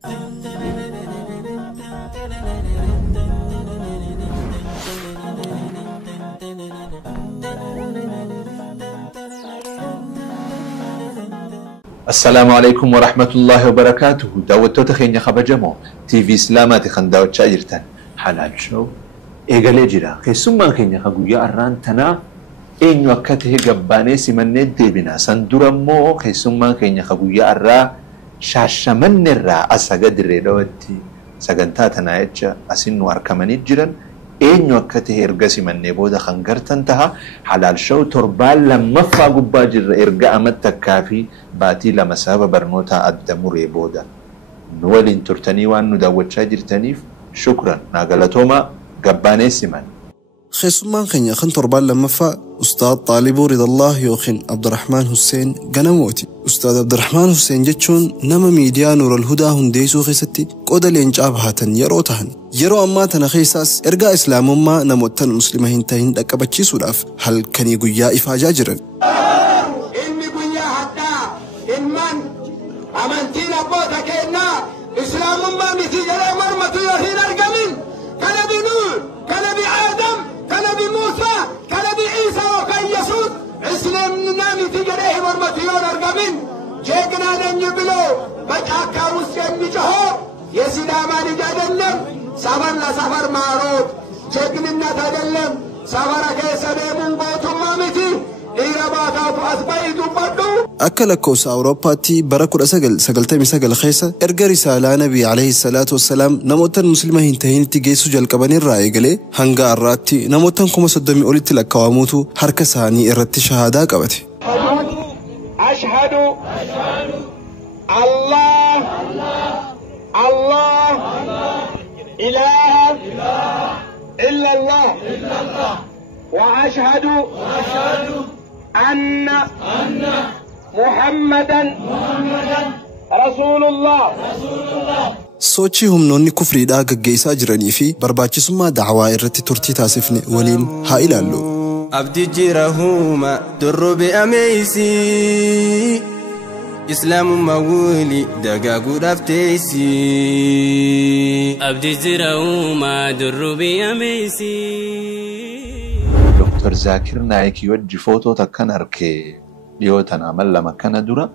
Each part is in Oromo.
السلام عليكم ورحمة الله وبركاته. دعوتو تخين خبجمو تي في اسلامات خنداو تشاجرتن حلال شو ايغالي جرا خيسوما خين خغويا اران تنا اينو اكته غباني سيمنه ديبنا سندرمو خيسوما خين خغويا ارا شاشمن الرا اسغد ريدوتي سغنتا تنايچ اسينو اركمني جرن اينو اكته ارغسي من بودا خنغرتن تها حلال شو تربال لما فاغبا جر ارغا امتكافي باتي لما سبب برنوتا ادمو ريبودا نولين ترتني وانو داوچا جرتنيف شكرا ناغلتوما غباني سيمن خيسمان خنيا خن تربال لما فا استاذ طالب رضا الله يوخن عبد الرحمن حسين غنموتي استاذ عبد الرحمن حسين جچون نما ميديا نور الهدى هنديسو خيستي قودل انجاب هاتن يروتهن يرو اما تنخيساس ارغا اسلام ما نموتن مسلمين تهين دقبچي سوداف هل كني غيا افاجا جرن اني غيا حتى ان من امنتينا بوتا كينا اسلام ما مثي جرى مرمتو يهين ارغمين كان بنور كان بآدم كان بموسى كان بعيسى وكان يسوع اسلام نامي في جرى مرمتو يهين ارغمين جيغنا ننبلو بچاكا وسيم جهو يسلام علي جادلم سفر لسفر معروف جيغننا تدلم سفر كيسا ديمون بوتو مامتي أكل كوس أوروباتي بركور سجلتمي سجل خيسة إرجع رسالة نبي عليه الصلاة والسلام نموتن مسلمة هنتهين تجيسو جل كبني الرأيجلي هنجا الراتي نموتن كم صدمي قلت لك كواموتو حركساني إرت شهادة قبتي أشهد الله الله إله إلا الله وأشهد أن محمدا رسول الله sochii humnoonni kufriidhaa gaggeessaa jiranii fi barbaachisummaa dacwaa irratti turtii taasifne waliin haa ilaallu. abdi jirahuma durrubi ameysi islaamummaa wuli dagaaguudhaaf teeysi. abdi jirahuma durrubi ameysi. دكتور زاكر نايك يوجي فوتو تكن أركي ليوتنا ملا مكان دورا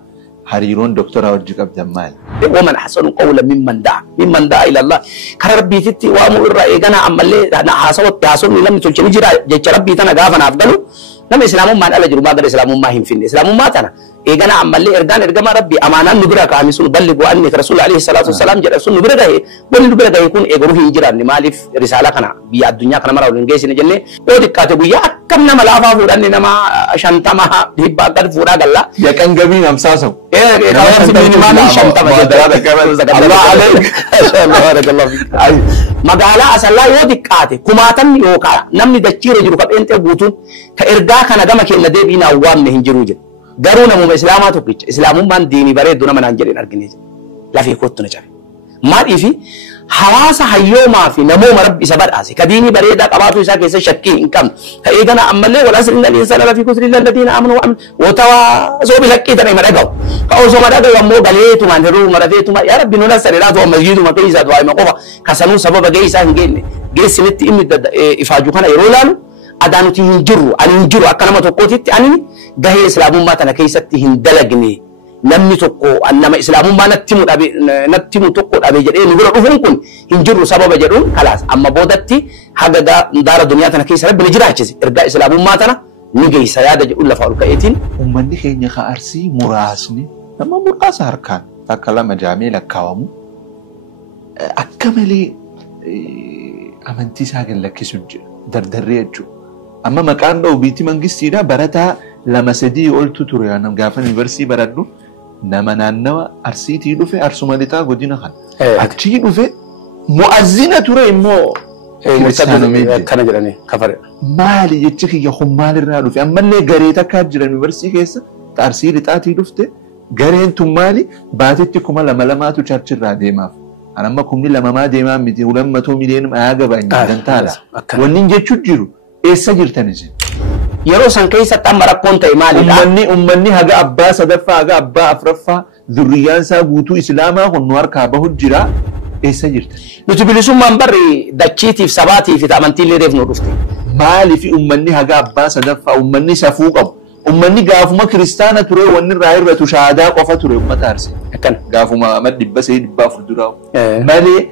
هريرون دكتور أوجيك أبدا مال ومن حسن قولا ممن دعا إلى الله كربي تتي وامر الرأي كان عملي أنا حاسوت حاسون لم تلجني جرا جت ربي تنا غافنا أفضلوا لما إسلام ما نلا جرو ما قال إسلام ما هم فين إسلام ما تنا إيجانا عملي إرجع ربي أمانة نبرة كامسون بلغوا أنك رسول عليه الصلاة والسلام جرا رسول نبرة ده بل نبرة ده يكون إجروه هجرة نمالف رسالة كنا بيا الدنيا كنا مرة ولنجيس نجلة ودي كاتبوا يا كم نما لافا فوران نما شنطة ما هيبا قد فورا قلا يا كان جميل أمساسه كلام سمين ما من شنطة ما الله عليك الله بارك الله فيك مقالة أصلا ودي كاتب كماتن يوكا نمني دكتير جرو كاب أنت بوتون كإرجع كنا جم كنا ده بينا أوام نهجروج دارونا مو إسلاماتو كيش إسلام من ديني بريد دونا من أنجلين أرجنيج لا في كوت نجار ما إفي حواس حيو ما في نمو مرب إسبار أسي كديني بريد أباتو إسا كيسة شكي إنكم كإيجانا أمله ولا سر إن الإنسان لا في كسر إلا الذين آمنوا وعملوا وتوا زوج شكي ترى مرجعوا كأوزو مرجعوا يومو بليتو من هرو مرتيتو ما يا رب نونا سريرات ومسجد وما كيسة دعاء ما قفا كسنو سبب جيسة هنجيني جيس نت إمي إفاجو كنا يرولانو أدانو تهنجرو أنجرو أكنا ما تقولي أني جاهي إسلام ما تنا كيسة تهندلجني namni tokko annama islaamummaa natti mu tokko dhabe jedhee nu bira dhufuun kun hin jiru sababa jedhuun kalaas amma boodatti haga daara duniyaa tana keessa rabbi ni jiraachise ergaa islaamummaa tana ni geessa yaada jedhu lafa ol ka'eetiin ummanni keenya ka arsii muraasni nama muraasa harkaan akka lama jaamee lakkaawamu akka malee amantii isaa gallakkisu dardarree jechuudha amma maqaan dha'u biitti mangistiidha barataa lama sadii oltu ture anam gaafa yuunivarsiitii baradhu nama naannawa arsiitii dhufe arsuma lixaa godina kan achii dhufe mu'azzina ture immoo kana jedhanii kafare maali jechi kiyya kun maalirraa dhufe ammallee garee takkaa jiran yuunivarsiitii keessa arsii lixaatii dhufte gareen tun maali baatitti 2,200tu charchirraa deemaaf anamma 2,200 deemaa miti 200 miliyoon ayaga baay'ee dantaadha wanni jechuun jiru eessa jirtanis yeroo san keessa tamma rakkoon ta'e maalidha ummanni haga abbaa sadaffaa haga abbaa afraffaa ذريان ساقوتو إسلاما ونوار كابه الجراء إيسا جرتن نتبلسون من بري دكيتي في سباتي في تامنتي اللي ريف نورفتي مالي في أمني هقا أباسا دفع أمني سفوق أب أمني قافو ما كريستانا تري واني راير تشاهدا قفا تري أمتا هرسي أكن قافو ما مدب سيد بافر دراو مالي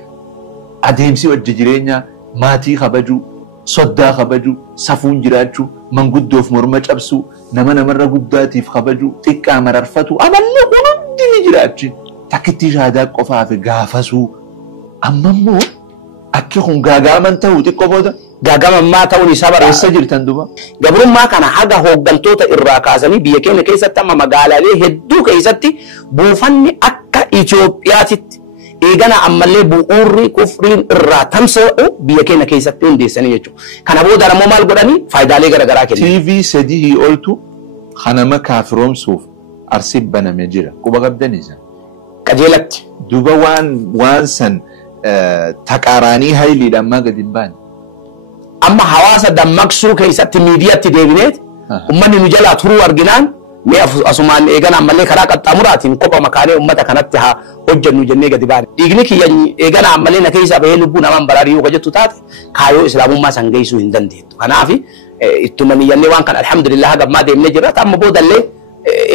أدهمسي وججرينيا ماتي خبجو صدا خبجو سفون جراجو من قدوف مرمج أبسو نما نمر قداتي في خبجو تكا مررفتو أمالي قنودي جراجي تكتي شهدا قفا في قافسو أمامو أكي خون غاغامن تاو تقفودا غاغامن ما تاوني سابرا السجل تندوبا قبرون ما كان حاجة هوغانتوتا إراكاسني بيكين كيسا تما مقالا ليه هدو كيساتي بوفاني أكا إثيوبياتي إيغانا أمالي بؤوري كفرين إراتمسو بيكين كيساتي انديساني يجو كان أبو دارا مومال قراني فايدا ليه غرا كيني تي في سديه قلتو خانما كافروم سوف أرسيب بنا مجيرا كوبا قبدانيزا كجيلت دوبا وان سن تقاراني هايلي لما قدن بان أما حواسا دمكسو كيسات ميديا تديبينيت أماني نجلا ترو أرجنان مي أسمان إيجان عملي خلاك التامرات نكوبا مكاني أمتا كانت ها حجة نجني قدبان إيجني كي إيجان عملي نكيسا بيلبون أمام براريو كجت تات كايو إسلام ما سنجيسو هندن ديت أنا في التمني يلي وان كان الحمد لله هذا ما ديم نجرات أما بود اللي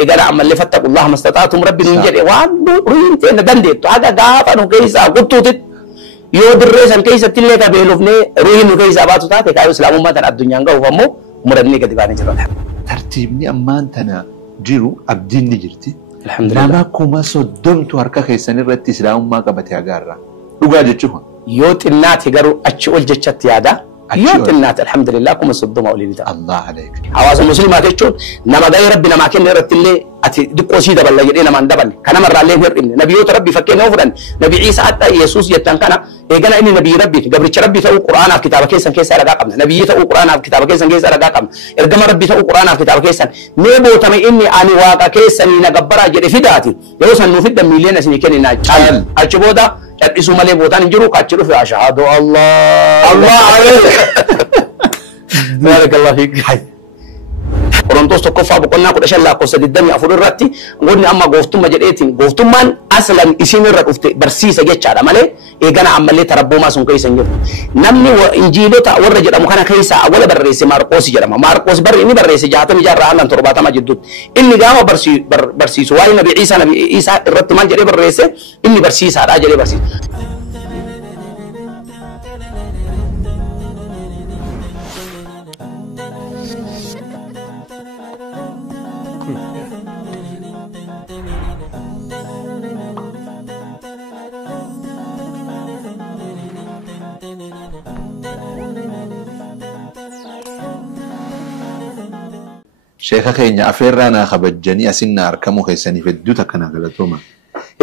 إيجان عملي فتق الله ما استطعتم ربي نجري وان روين تين دنديت هذا قافا نكيسا قطوت yoo dirree san keessatti illee qabeelofne ruuhin nu keessaa baatu taate kaayoo islaamummaa tan addunyaan ga'uuf ammoo murannee gadi baanee jirra. Tartiibni ammaan tana jiru abdiin ni jirti. Alhamdulillah. Nama kuma soddomtu harka keessan irratti islaamummaa qabate agarra. Dhugaa jechuun. Yoo xinnaate garuu achi ol jechatti yaada. Yoo xinnaate alhamdulillah kuma soddoma olii ta'a. Allah aleek. Hawaasa musliimaa jechuun nama gahee rabbi namaa kenne irratti illee ati diqqoo sii daballa jedhee namaan daballe kanamarraa illee hir'inne nabiyyoota rabbi fakkeenya fudhan nabi Ciisaa adda Yesuus jettan kana eegala inni nabii rabbiiti gabricha rabbi ta'uu quraanaaf kitaaba keessan keessaa ragaa qabna nabiyyi ta'uu quraanaaf kitaaba keessan keessaa ragaa qabna ergama rabbi ta'uu quraanaaf kitaaba keessan mee bootame inni ani waaqa keessanii na gabbaraa jedhe fidaati yeroo san nuuf hidda miiliyoona isinii kenninaa caal achi booda cadhisuu malee bootaan hin jiru kachi dhufe ashhadu Allah barakallahu fiik Korontos tokkoffaa boqonnaa 15 lakkoofsa 24 irratti godni amma gooftummaa jedheetiin gooftummaan aslan isin irra dhufte barsiisa jechaadha malee eegana ammallee tarabboomaa sun keessa hin jiru. Namni injiilota warra jedhamu kana keessa awwala barreesse Maarqoos jedhama. Maarqoos barri inni barreesse 66 irraa hanga 70 jidduutti. Inni gaafa barsiisu waa'ee nabi Ciisaa irratti maal jedhee barreesse inni barsiisaadha jedhee barsiisa. Sheekha keenya afeerraa kabajanii asinna argamu keessanii hedduuta kana galatooma.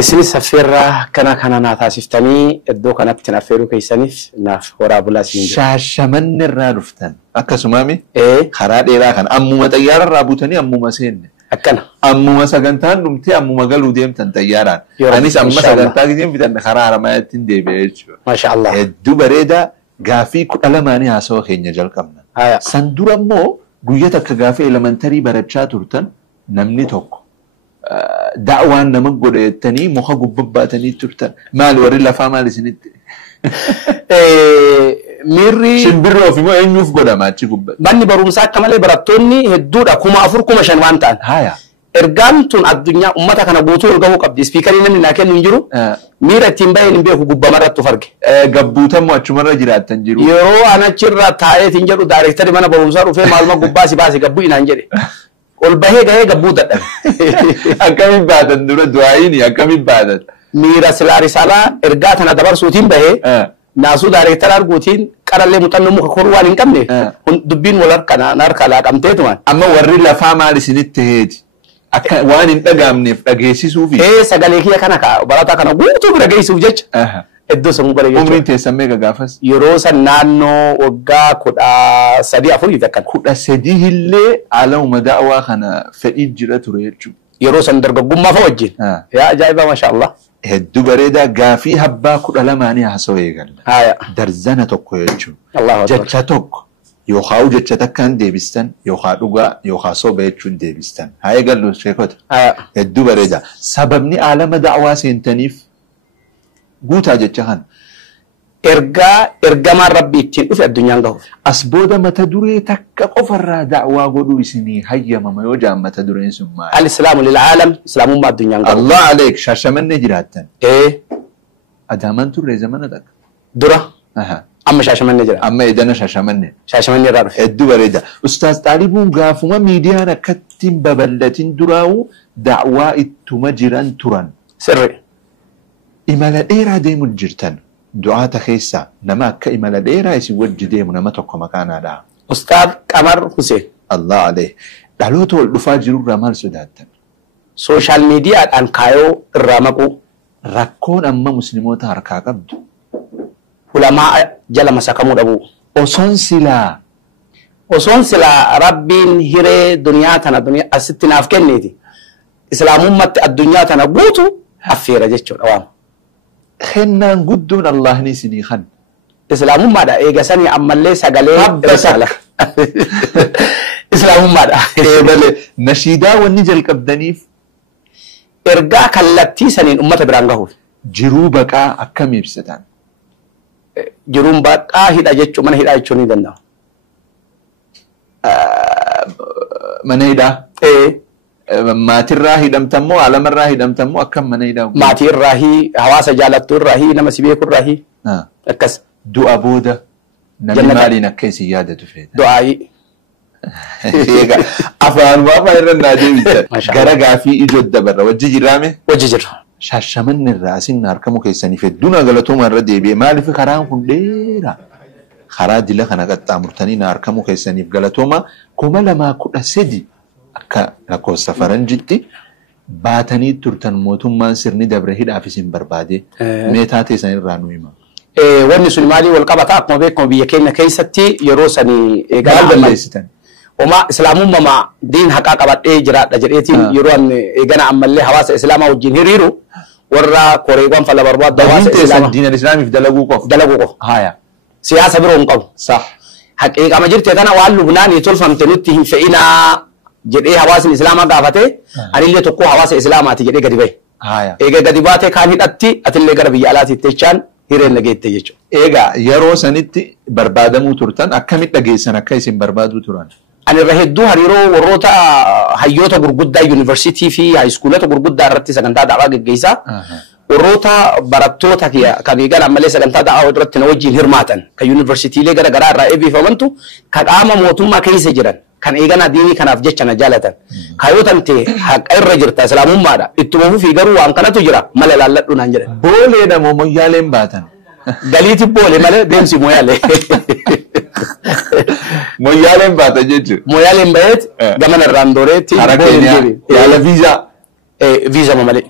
Isinis affeerraa kana naa taasiftanii iddoo kanatti affeeruu keessaniif naaf waraabulaa siin. Shaashamanni irraa dhuftan akkasumaami karaa dheeraa kan ammuma xayyaara irraa buutanii ammuma seenne. Akkana. Ammuma sagantaan dhumtee ammuma galuu deemtan xayyaaraan. Anis amma sagantaa giseen bitan karaa haramaayatti deebi'ee jechuudha. Masha Allah. Hedduu bareeda gaafii 12 haasawaa keenya jalqabna. San dura immoo guyyaa takka gaafii elementarii barachaa turtan namni tokko da'waan nama godha jettanii muka gubbabbaatanii turtan maali warri lafaa maali isinitti? Miirri shimbirroo fi moo eenyuuf godhama achi gubbatti? Manni barumsaa akka malee barattoonni hedduudha 4,000 5,000 waan ta'an. Ergaan tun addunyaa ummata kana guutuu ol gahuu qabdi. Ispiikarii namni naa kennu hin jiru. Miira ittiin baheen hin beeku gubbamarratti of arge. Gabbuutamu achumarra jiraattan jiru. Yeroo anachirra taa'eetiin jedhu daayireektarii mana barumsaa dhufee maaluma gubbaa si baase gabbuu inaan jedhe. Ol bahee gahee gabbuu dadhabe. Akkamiin baatan dura du'aayiini akkamiin baatan? Miira silaa risaalaa ergaa tana dabarsuutiin bahee naasuu daayireektara arguutiin qarallee muuxannoo muka koruu waan hin qabne dubbiin wal harka laaqamteetumaan. Amma warri lafaa maal isinitti heeti? Akka waan hin dhagaamneef dhageessisuufi. Sagalee kiyya kana barataa kana guutuu bira geessuuf jecha. Iddoo sammuu bara jechuudha. Umriin teessan meeqa gaafas? Yeroo san naannoo waggaa 13 akkan. 13 illee alawuma da'waa kana fedhii jira ture jechuudha. Yeroo san dargaggummaa fa wajjin. Yaa ajaa'iba maashaallah. Hedduu bareedaa gaafii habbaa 12 haasawaa eegalla. Darzana tokko jechuudha. Jecha tokko يوخا وجدت كان ديبستان يوخا دوغا يوخا صوبيتشون ديبستان هاي قالوا شيكوت الدو بريدا سببني عالم دعوة سنتنيف قوتا جتشهان إرجع ما ربي تين في الدنيا عنده أسبودا ما تدري تك قفر دعوة قولوا سني هيا ما يوجع ما تدري ثم الإسلام للعالم إسلام ما الدنيا عنده الله عليك شاشة من نجراتن إيه أدامن ترى زمان ذاك درا أما شاشة من نجرا أما إذا أنا شاشة من نجرا الدول ده أستاذ طالبون قافوا ميديانا كتم ببلتين دراو دعوة التمجران تران سر إمال الإيرا ديم الجرتن دعاء تخيسا نما كإمال الإيرا يسوج ديم نما تقوم مكان هذا أستاذ قمر حسين الله عليه دعوته الفاجر الرمال سوداتن سوشيال ميديا أن كايو الرامكو ركون أما مسلمون تاركا قبض علماء جل مساكمو أبو وصون سلا ربين هيري دنيا تنا دنيا أستنا في كنيتي إسلام أمة الدنيا تنا بوتو أفيرا جتشون أوام خنا قدون الله نسني خن إسلام أمة دا إيجا سني أما اللي سقالي رسالة إسلام أمة دا نشيدا والنجل كبدنيف إرجع كالتي سنين أمة برانغهول جروبك أكم يبستان جروم بقى هيدا جتشو من هيدا جتشوني دنا من هيدا إيه ما تراهي دم تمو على من راهي دم تمو أكم من هيدا ما تراهي حواس جالت تراهي نما سبيك الراهي أكس دو أبودا نبي مالي نكي سيادة فيدا دعائي أفان ما فايرن نادي غرقا في إجود دبر وجه جرامي وجه جر شاشمن الراسين ناركمو كيساني في الدونا غلطوم الردي بي مالي في خرام كنديرا خرا دي لخنا قد أمرتني ناركمو كيساني في غلطوما كما لما كنا سيدي أكا لكو سفرن جدي باتني ترتن موتم ما سرني دبره دافسين بربادي ميتاتي سنين رانويما واني سلمالي والقبطة أقوم بيكم بيكينا كيستي يروسني قال بليستان وما إسلام ما دين حقاقة بعد إجراء لجريتين يروان إجانا عمل له حواس إسلام أو جنهيرو ورا كوريقان فلا برباد دواس إسلام دين الإسلام في دلقوقه هايا سياسة برون قو صح حقيقة ما جرت أنا وعلى لبنان يتولفهم تنتهم فإنا جري حواس الإسلام قافته أنا اللي تقو حواس الإسلام تجري قريبه هايا إيجا قريباته كان هدأتي أتلي قربي على تيجان هيرين نجيت تيجو إيجا يرو سنتي بربادمو ترتن أكمل تجيسنا كيسين بربادو تران أنا رهيدو هريرو وروتا هيوتا غرغدا يونيفرسيتي في هاي سكولات غرغدا رتي سكنتا دعوا جيسا وروتا براتوتا كبيغان عملي سكنتا دعوا درت نوجي هرماتن كيونيفرسيتي لي غرا غرا رايبي فمنتو كقاما موتوما كيس جيران كان ايغانا ديني كان افجچنا جالتن كايوتن تي حق الرجرتا سلام مادا اتمو في غرو وان كانتو جرا ملالالدو نانجر بولي دمو مويالين باتن دليتي بولي مال ديمسي مويالي مويالين باتا جيجو مويالين بيت غمن الراندوريتي يالا فيزا فيزا ممالي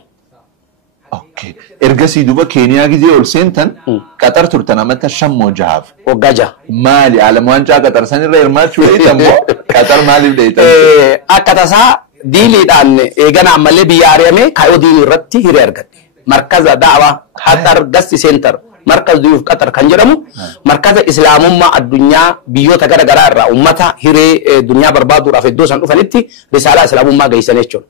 اوكي ارغسي دوبا كينيا غيزي اول سنتن قطر ترتنا متى شمو جاف وغاجا مالي على موانجا قطر سن رير ماتش وي تمو قطر مالي ديتا اكتاسا ديلي دان ايغنا عمل بياريمي كايو ديني رتي هير ارغت مركز دعوه حتر غسي سنتر مركز ضيوف قطر كان جرمو مركز اسلام ما الدنيا بيوتا غرغرا امتا هيري دنيا بربادو رافي دوسان فنتي رساله اسلام ما غيسنيچون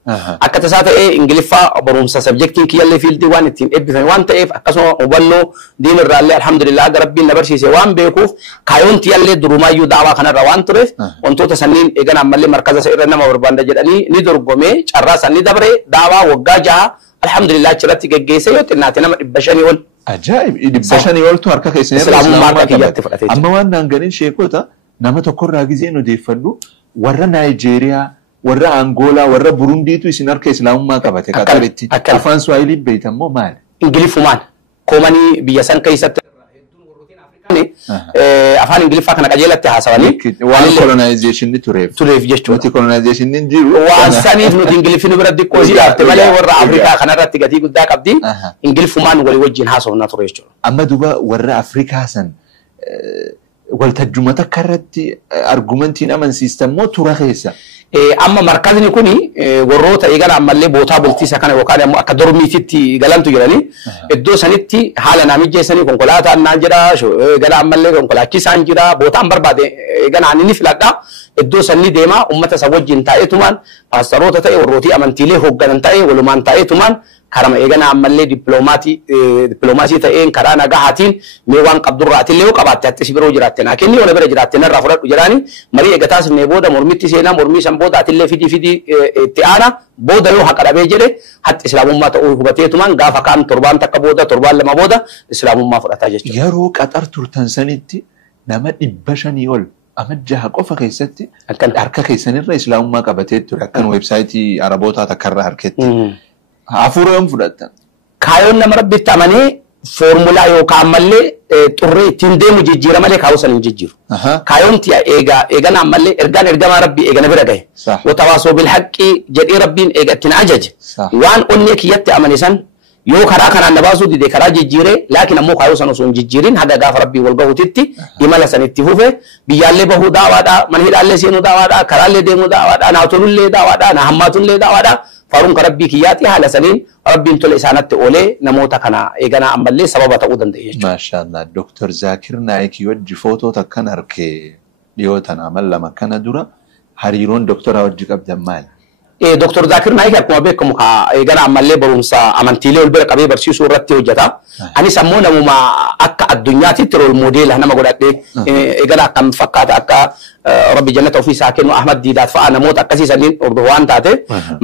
اكتسات انجليفا برومسا سبجكتين كيلي فيلد وان تين ابي وان تيف اكسو وبلو دين الرالي الحمد لله ربي نبرشي سي وان بيكوف كايون تيالي دروما يو دعوا كان روان ترف انتو تسنين ايغنا عمل مركز سيرنا ما برباندا جدني ني درغومي چراسا ني دبري دعوا وغاجا الحمد لله چرتي گگيسه يوتناتنا بشني ول عجائب إذا بشاني قلتوا هركا كيسين إسلام ما كيات فقطة أما وانا نغنين شيكوتا نما تقول راجزينو ديفلو ورا نيجيريا ورا أنغولا ورا بوروندي تو يسينار كإسلام ما كبته كاتريتي أفان سوايلي بيتم مو مال إنجليز فمان كوماني بيسان كيسات أفان إنجليز فاكنا كجيلة تحاسبني وان colonization تريف جشتو وتي colonization نجيرو وانساني إنه إنجليز فينو برد كوزي أفتمالي ورا أفريقيا خنا رتي كتير قد كابدي إنجليز فمان ولي وجين حاسو ناتوريشتو أما دوبا ورا أفريقيا سن والترجمة كرتي أرجومنتين أمن سيستم مو تراخيسا amma markazni kuni warroota eegala ammallee bootaa bultiisa kana yookaan ammoo akka dormiititti galantu jiranii iddoo sanitti haala naamijjeessanii konkolaataan naan jira eegala ammallee konkolaachisaan jira bootaan barbaade eegala ani ni filadha iddoo sanni deema ummata isa wajjin taa'eetumaan paastaroota ta'e warrootii amantiilee hoogganan ta'e walumaan taa'eetumaan karama eegana ammallee dippiloomaasii ta'een karaa nagahaatiin mee waan qabdurraatillee yoo qabaatte attis biroo jiraatte naa kenni wala bira jiraatte narraa fudhadhu jedhaani marii eegataas nee booda mormitti seenaa mormii san booda atillee fidii itti aana booda yoo haqa dhabee jedhe hatti islaamummaa ta'uu hubateetumaan gaafa kaan torbaan takka booda torbaan lama booda islaamummaa fudhataa jechuudha. Yeroo qaxar turtan sanitti nama 500 ol amajjaha qofa keessatti harka keessanirra islaamummaa qabatee ture akkan weebsaayitii arabootaa takkarraa harketti. Hafuuraan fudhatan. Kaayoon nama rabbitti amanee foormulaa yookaan mallee xurree ittiin deemu jijjiira malee kaayoo san hin jijjiiru. Kaayoon tiya eegana ammallee ergaan ergamaa rabbii eegana bira gahe. Watawaasoo bilhaqqii jedhee rabbiin eega ittiin ajaje. Waan onnee kiyyatti amane san yoo karaa kanaan na baasuu dide karaa jijjiiree laakiin ammoo kaayoo san osoo hin jijjiirin haga gaafa rabbii wal gahutitti imala san itti fufe biyyaallee bahuu daawaadhaa mana hidhaallee seenuu daawaadhaa karaallee deemuu daawaadhaa naatolullee daawaadhaa na hammaatullee daawaadhaa. Faruun karabbii kiyyaati haala saniin rabbiin tole isaanatti oolee namoota kana eeganaa ammallee sababa ta'uu danda'e jechuudha. Maashaallah Dr. Zaakir Naayik wajji footoota kan harkee dhiyootan amal lama kana dura hariiroon doktora wajji qabdan maali? Dr. Zaakir Naayik akkuma beekamu eeganaa ammallee barumsa amantiilee ol bira qabee barsiisuu irratti hojjeta. Anis ammoo namuma akka addunyaatitti rool moodeela nama godhadhee eeganaa akkam fakkaata akka rabbi jannata ofii isaa kennu Ahmad Diidaat fa'a namoota akkasii saniin hordofuu waan taate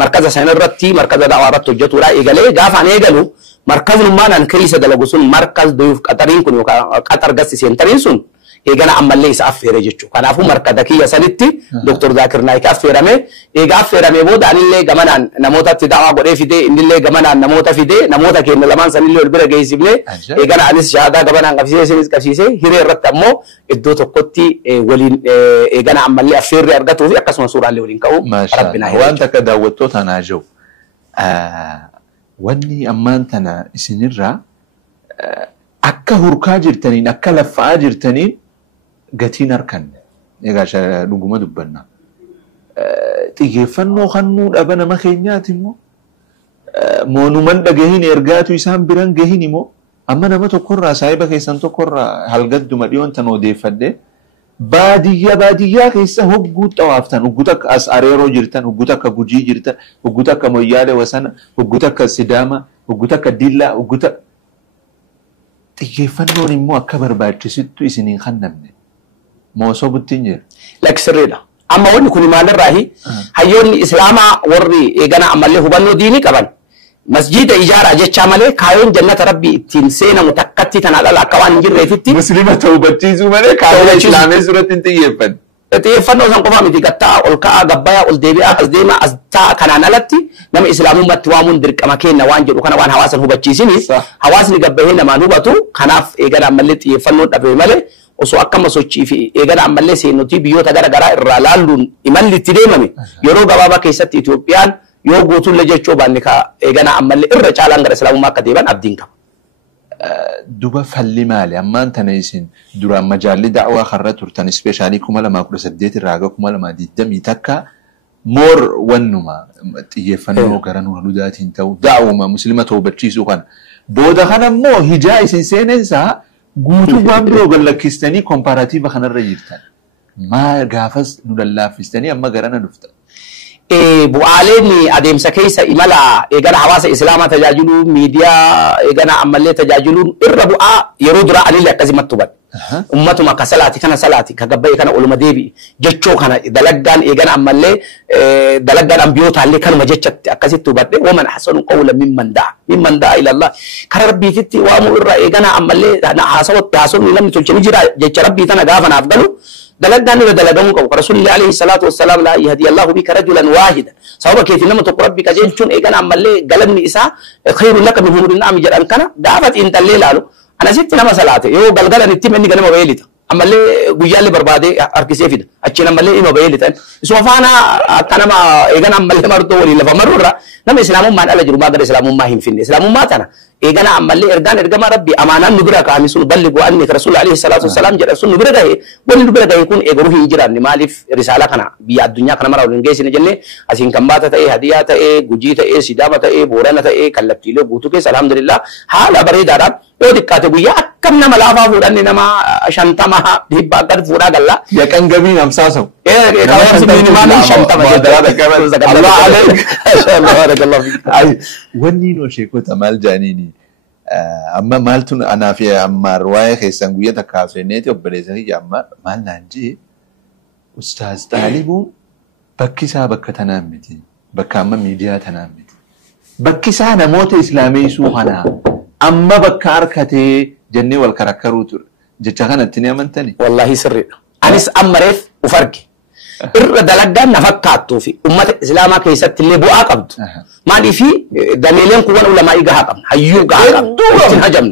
markaza sanarratti markaza daawaa irratti hojjetuudha eegalee gaafaan eegalu markaznummaan an kiriisa dalagu sun markaz duyuuf qaxariin kun yookaan qaxar gassi seentariin sun eegana ammallee isa affeere jechuudha. Kanaafuu markaza kiyya sanitti Dr. Zaakir Naayik affeerame eega affeerame booda anillee gamanaan namootatti daawaa godhee fidee innillee gamanaan namoota fidee namoota keenya lamaan sanillee ol bira geessifnee eegana anis shahaadaa gamanaan qabsiisee isinis qabsiisee hiree irratti ammoo iddoo tokkotti waliin eegana ammallee affeerree argatuu fi akkasuma suuraallee waliin ka'u rabbina hiree. Waan takka daawwattoota naa jiru wanni ammaan tana isinirraa akka hurkaa jirtaniin akka laffa'aa jirtaniin gatiin harkanne egaa dhuguma dubbanna xiyyeeffannoo kannuu dhaba nama keenyaati immoo moonuman dhagahin ergaatu isaan biran gahin immoo amma nama tokkorraa saahiba keessan tokkorraa halgadduma dhiyoon tan odeeffadhe baadiyyaa keessa hogguu xawaaftan hogguut akka as areeroo jirtan hogguut akka gujii jirtan hogguut akka moyyaalee wasana hogguut akka sidaama hogguut akka dillaa hogguut xiyyeeffannoon immoo akka barbaachisittu isiniin kannamne moosoo buttiin jira. Laksirreedha. Amma wanni kun maalirraahi hayyoonni islaamaa warri eegana ammallee hubannoo diinii qaban masjiida ijaaraa jechaa malee kaayoon jannata rabbii ittiin seenamu takkatti tanaa dhala akka waan hin jirreetitti. Muslima ta'uu hubachiisuu malee kaayoon islaamee irratti hin xiyyeeffanne. Xiyyeeffannoo san qofaa miti gattaa ol ka'aa gabbayaa ol deebi'aa as deemaa as ta'a kanaan alatti nama islaamummaatti waamuun dirqama kenna waan jedhu kana waan hawaasan hubachiisinis hawaasni gabbahee namaan hubatu kanaaf eegana ammallee xiyyeeffannoo dhabee malee osoo akkama sochii fi eegana ammallee seenutii biyyoota gara garaa irraa laalluun imalli itti deemame yeroo gabaabaa keessatti Itoophiyaan yoo guutuullee jechuu baanne ka eegana ammallee irra caalaan gara islaamummaa akka deeban abdiin qaba. Duba falli maali ammaan tana isin duraan majaalli da'waa karra turtan ispeeshaalii 2018 irraa haga 2020 takka moor wannuma xiyyeeffannoo gara nuur ludaatiin ta'u da'wuma muslima ta'uu hubachiisuu kana booda kana immoo hijaa isin seenensaa guutuu waan biroo gallakkistanii komparaatiiva kanarra jirtan maa gaafas nu lallaaffistanii amma garana dhuftan. Bu'aaleen adeemsa keessa imala eegana hawaasa islaamaa tajaajiluu miidiyaa eegana ammallee tajaajiluun irra bu'aa yeroo duraa anillee akkasumatti hubadhe. Ummatuma ka salaati kana salaati ka gabbayee kana oluma deebi'i jechoo kana dalaggaan eegana ammallee dalaggaan ambiyyootaallee kanuma jechatti akkasitti hubadhe waman hasanu qawla mimman da'a ilallah kara rabbiititti waamuu irra eegana ammallee haasawni namni tolchanii jira jecha rabbii tana gaafa naaf galu دلقنا إلى دلقهم قبل رسول الله عليه الصلاة والسلام لا يهدي الله بك رجلا واحدا سواء كيف لما تقرب بك جين شون إيجان عمل قلبني إساء خير لك من هم النعم جران كنا دعوت إنت الليل قالوا أنا ست نما صلاة يو قلقنا نتيم إني قلنا مبيلتا عمل قيال بربادي أركسي فيدا أتشين عمل إيه مبيلتا سوفانا كنا ما إيجان عمل مرتو ولا فمرورا نما إسلام ما نلا جرو ما قدر إسلام ما هم فين إسلام ما تنا إيجانا عملي إرجما ربي أمانة نبرة كامسون بلغ وأنك رسول عليه الصلاة والسلام جل رسول نبرة ده واللي نبرة ده يكون إجروه يجرا نمالف رسالة كنا بيا الدنيا كنا مرة ولنجيس نجنة أسين كمبات تأيه هدية تأيه جوجي تأيه سيدامة تأيه بورنا تأيه كلبتيلو بوتوكيس الحمد لله حال بريد دارا يودي كاتبويا كم نما لافا فوران نما شنطة ما ديبا قد فورا قلا يا كان جميل أمساسه كلام سمين ما من شنطة ما الله عليك ما شاء الله بارك الله فيك أي وني نو شيكو تمال جانيني أما مالتون أنا في أما رواية خيسانقوية تكافينيتي وبريزاني أما مال نانجي أستاذ طالبون بكيسا بكا تنامتي بكا أما ميديا تنامتي بكيسا نموت إسلامي سوحنا أما بكا أركتي جنة والكركروتر جتشانا التنيا من تاني والله سري أنس أمريف وفرقي دلقا نفكاتو في أمة إسلاما كيست اللي بوآ قبض ما دي في دليلين قوان علماء إيقا قبض حيو قبض تنهجم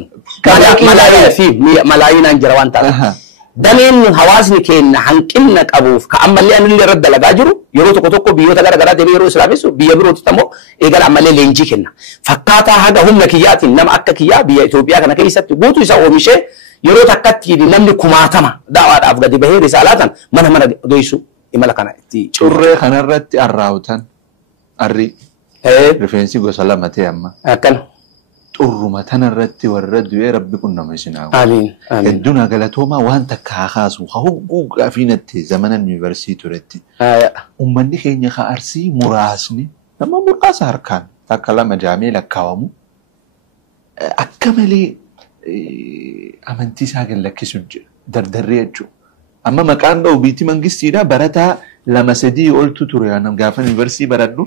ملايين في ملايين انجروان تالا دمين حواسني كينا حنكنك أبوف كأمالي أن اللي رد لقاجرو يرو تقوتوكو بيو تغير غرات يرو إسلاميسو بيبرو تتمو إيقال عمالي لينجي كينا فكاتا هذا هم نكيات إنما أكا كيا بيا إثيوبيا كنا كيست بوتو يساو مشي يرو تكتي نمني كماتما دعوات أفغادي بهي رسالة من دويسو imala kana itti curree kanarratti arraawutan arri rifeensi gosa lama ta'e amma akkan xurruma tanarratti warra du'ee rabbi kun nama isin haa amiin hedduna galatooma waan takka kaasu hogguu gaafiinatti zamanan yuunivarsiitii turetti ummanni keenya ka arsii muraasni nama muraasa harkaan takka lama jaamee lakkaawamu akka malee amantii isaa gallakkisuu jira dardarree jechuudha. أما مكان ده وبيتي منجستي ده برتا لما سدي قلت ترى أنا جافن يونيفرسيتي بردو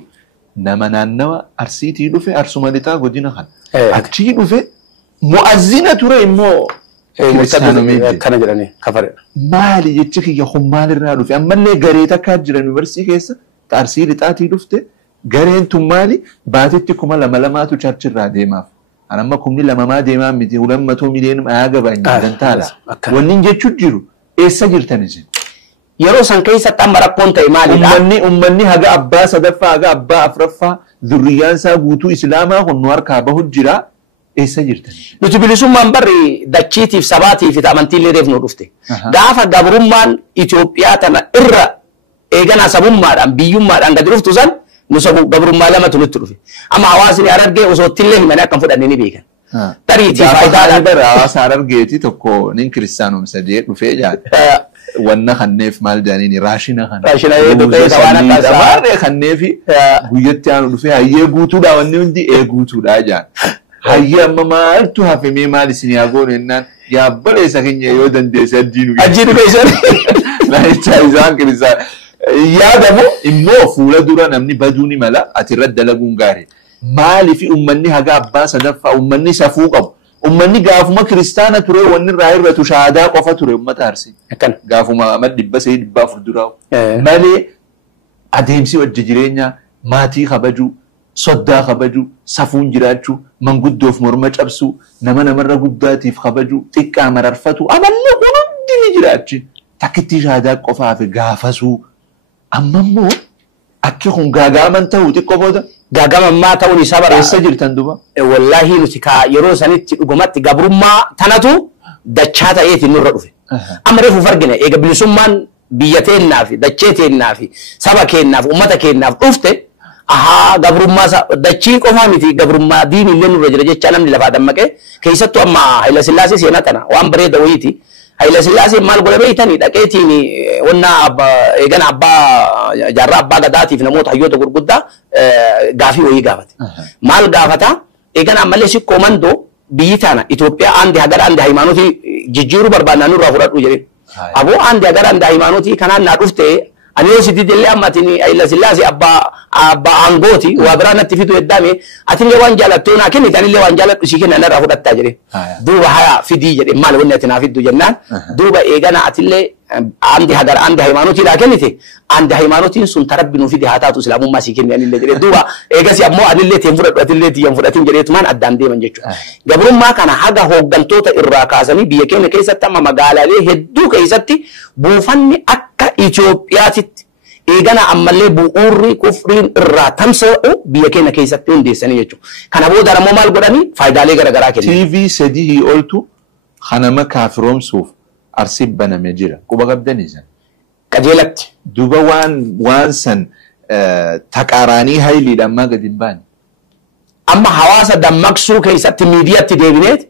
نما نانوا أرسيتي له في أرسماليتا قدينا خان أكتشي له في مؤذنة ترى إمو كنا جراني كفر مالي يتشكي يا خم مال الرادو في أما اللي جريتا كاجر يونيفرسيتي كيسة تأرسيل تاتي له في جرين تمالي بعدتي كمان لما تشارج الرادي ما أنا ما كمني لما ما ديما متي ولما تو مليون أعجب عندي دنتالا ونينجي تشجيرو إيسا جرتنيزين يرو سانكيسا تامرا كونتا إمالي أمني هذا أبا صدفة هذا أبا أفرفة ذريان سابوتو إسلاما ونوار كابه الجرا إيسا جرتنيزين نتبلسون من بري دكيتي في سباتي في تامنتي اللي ريف نورفته دافا قبرمان إثيوبيا تنا إرى إيغانا سبوم مادام بيوم مادام قد رفتو زن نسبو قبرمان لما تلترفي أما عواسني أرد وصوت الله منا كان فدانيني بيكا تريتي فايدة برا سارر جيتي تكو نين كريستيانو مسجد وفيجان وانا خنيف مال جانيني راشنا يدو كي توانا كاسا ماري خنيفي بيجتيانو دفع هاي غوتو دا واني وندي غوتو دا جان هاي اما مالتو هفي مي مالي سنياغون انان يا بلي سكين يودن دي سجينو اجينو كيسان لا يتشايزان كريستيان yaadamu immoo fuula dura namni baduuni mala ati irratti dalaguun gaarii maali fi ummanni haga abbaa sadaffaa ummanni safuu qabu ummanni gaafuma kiristaana ture wanni irraa irratu shaadaa qofa ture ummata arsii gaafuma amma 400 duraa malee adeemsi wajji jireenya maatii kabajuu soddaa kabajuu safuun jiraachuu manguddoof morma cabsuu namarra guddaatiif kabajuu xiqqaa mararfatu amallee hundi ni jiraachi takkitti shaadaa qofaa fi gaafasuu أممو أكيد غاغامان تاو تكوبودا غاغامان ما تاو نسابرا إيسا جرتان دوبا والله نتكا يرو سنت غمات غبرما تناتو دچاتا ايتي نور رفي أما رفو فرقنا إيقا بلسومان بيتين نافي دچيتين نافي سبكين نافي أمتكين نافي أفته أها غبرما دچي قفامتي غبرما دين اللي نور رجل جيچانم لفا دمكي كيستو أما حيلا سلاسي سيناتنا وان بريد ويتي حيلا سلاسي مال قول بيتاني دكيتيني ونا أبا إيجان أبا جرّا أبا قداتي في نموت حيوته قرقودة غافي وهي غافت مال غافتا إيجان أمالي شيء كوماندو بيتانا إثيوبيا عندي هذا عندي هيمانوتي جيجيرو بربانا نور رافورات وجري أبو عندي هذا عندي هيمانوتي كان نعرفته أنا يوسف دي أما تني حيلا سلاسي أبا أنغوتي وأبرانا تفيدو قدامي أتني وانجالة تونا كني تاني اللي وانجالة وشيكنا أنا رافورات تاجري دوبا هيا في دي جري مال ونا تنافيد جنان دوبا إيجانا أتلي عندي هيمانوتي لكنتي عندي هيمانوتي سن تربينو في دهاتاتو سلامو ما سيكين يعني اللي جري دوبا إيجاسي أمو أدلة تنفرد أدلة ينفرد تنجري تمان أدان دي من جتشو قبل ما كان حاجة هو قلتوتا الراكازمي بيكين كيسة تما مقالة ليه هدو كيستي بوفني أكا إثيوبياتي إيجانا أمالي بؤوري كفرين الراتم سوء بيكينا كيستون دي سنة يجو كان أبو دار ممال قراني فايدة لي غرا كده تي في سديه قلتو خنما كافروم سوف أرسيب بنا مجرا كوبا قبدني زن كجيلت دوبا وان سن تكاراني هاي اللي لما قدين بان أما حواسة دمكسو كيست ميديا تديبينيت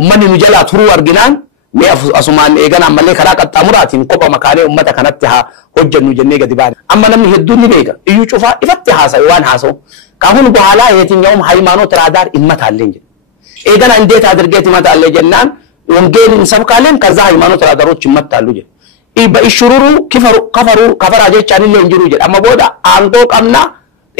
أمني نجلا ترو أرجنان مي أسمان إيجان أمالي خلاك التامرات كوبا مكاني أمتا كانت تها حجة نجنة قديبان أما نمني هدوني بيجا إيو شوفا إفتها سوان حاسو كهون بحالا يتين يوم هايمانو ترادار إمتا اللينجن إيجان عندي تادرجت إمتا الليجنان ونجيل نسب كالين كذا هايمانو ترادارو تشمت اللوجن إيبا الشرورو كفر أجي تاني اللينجروجن أما بودا أنتو كمنا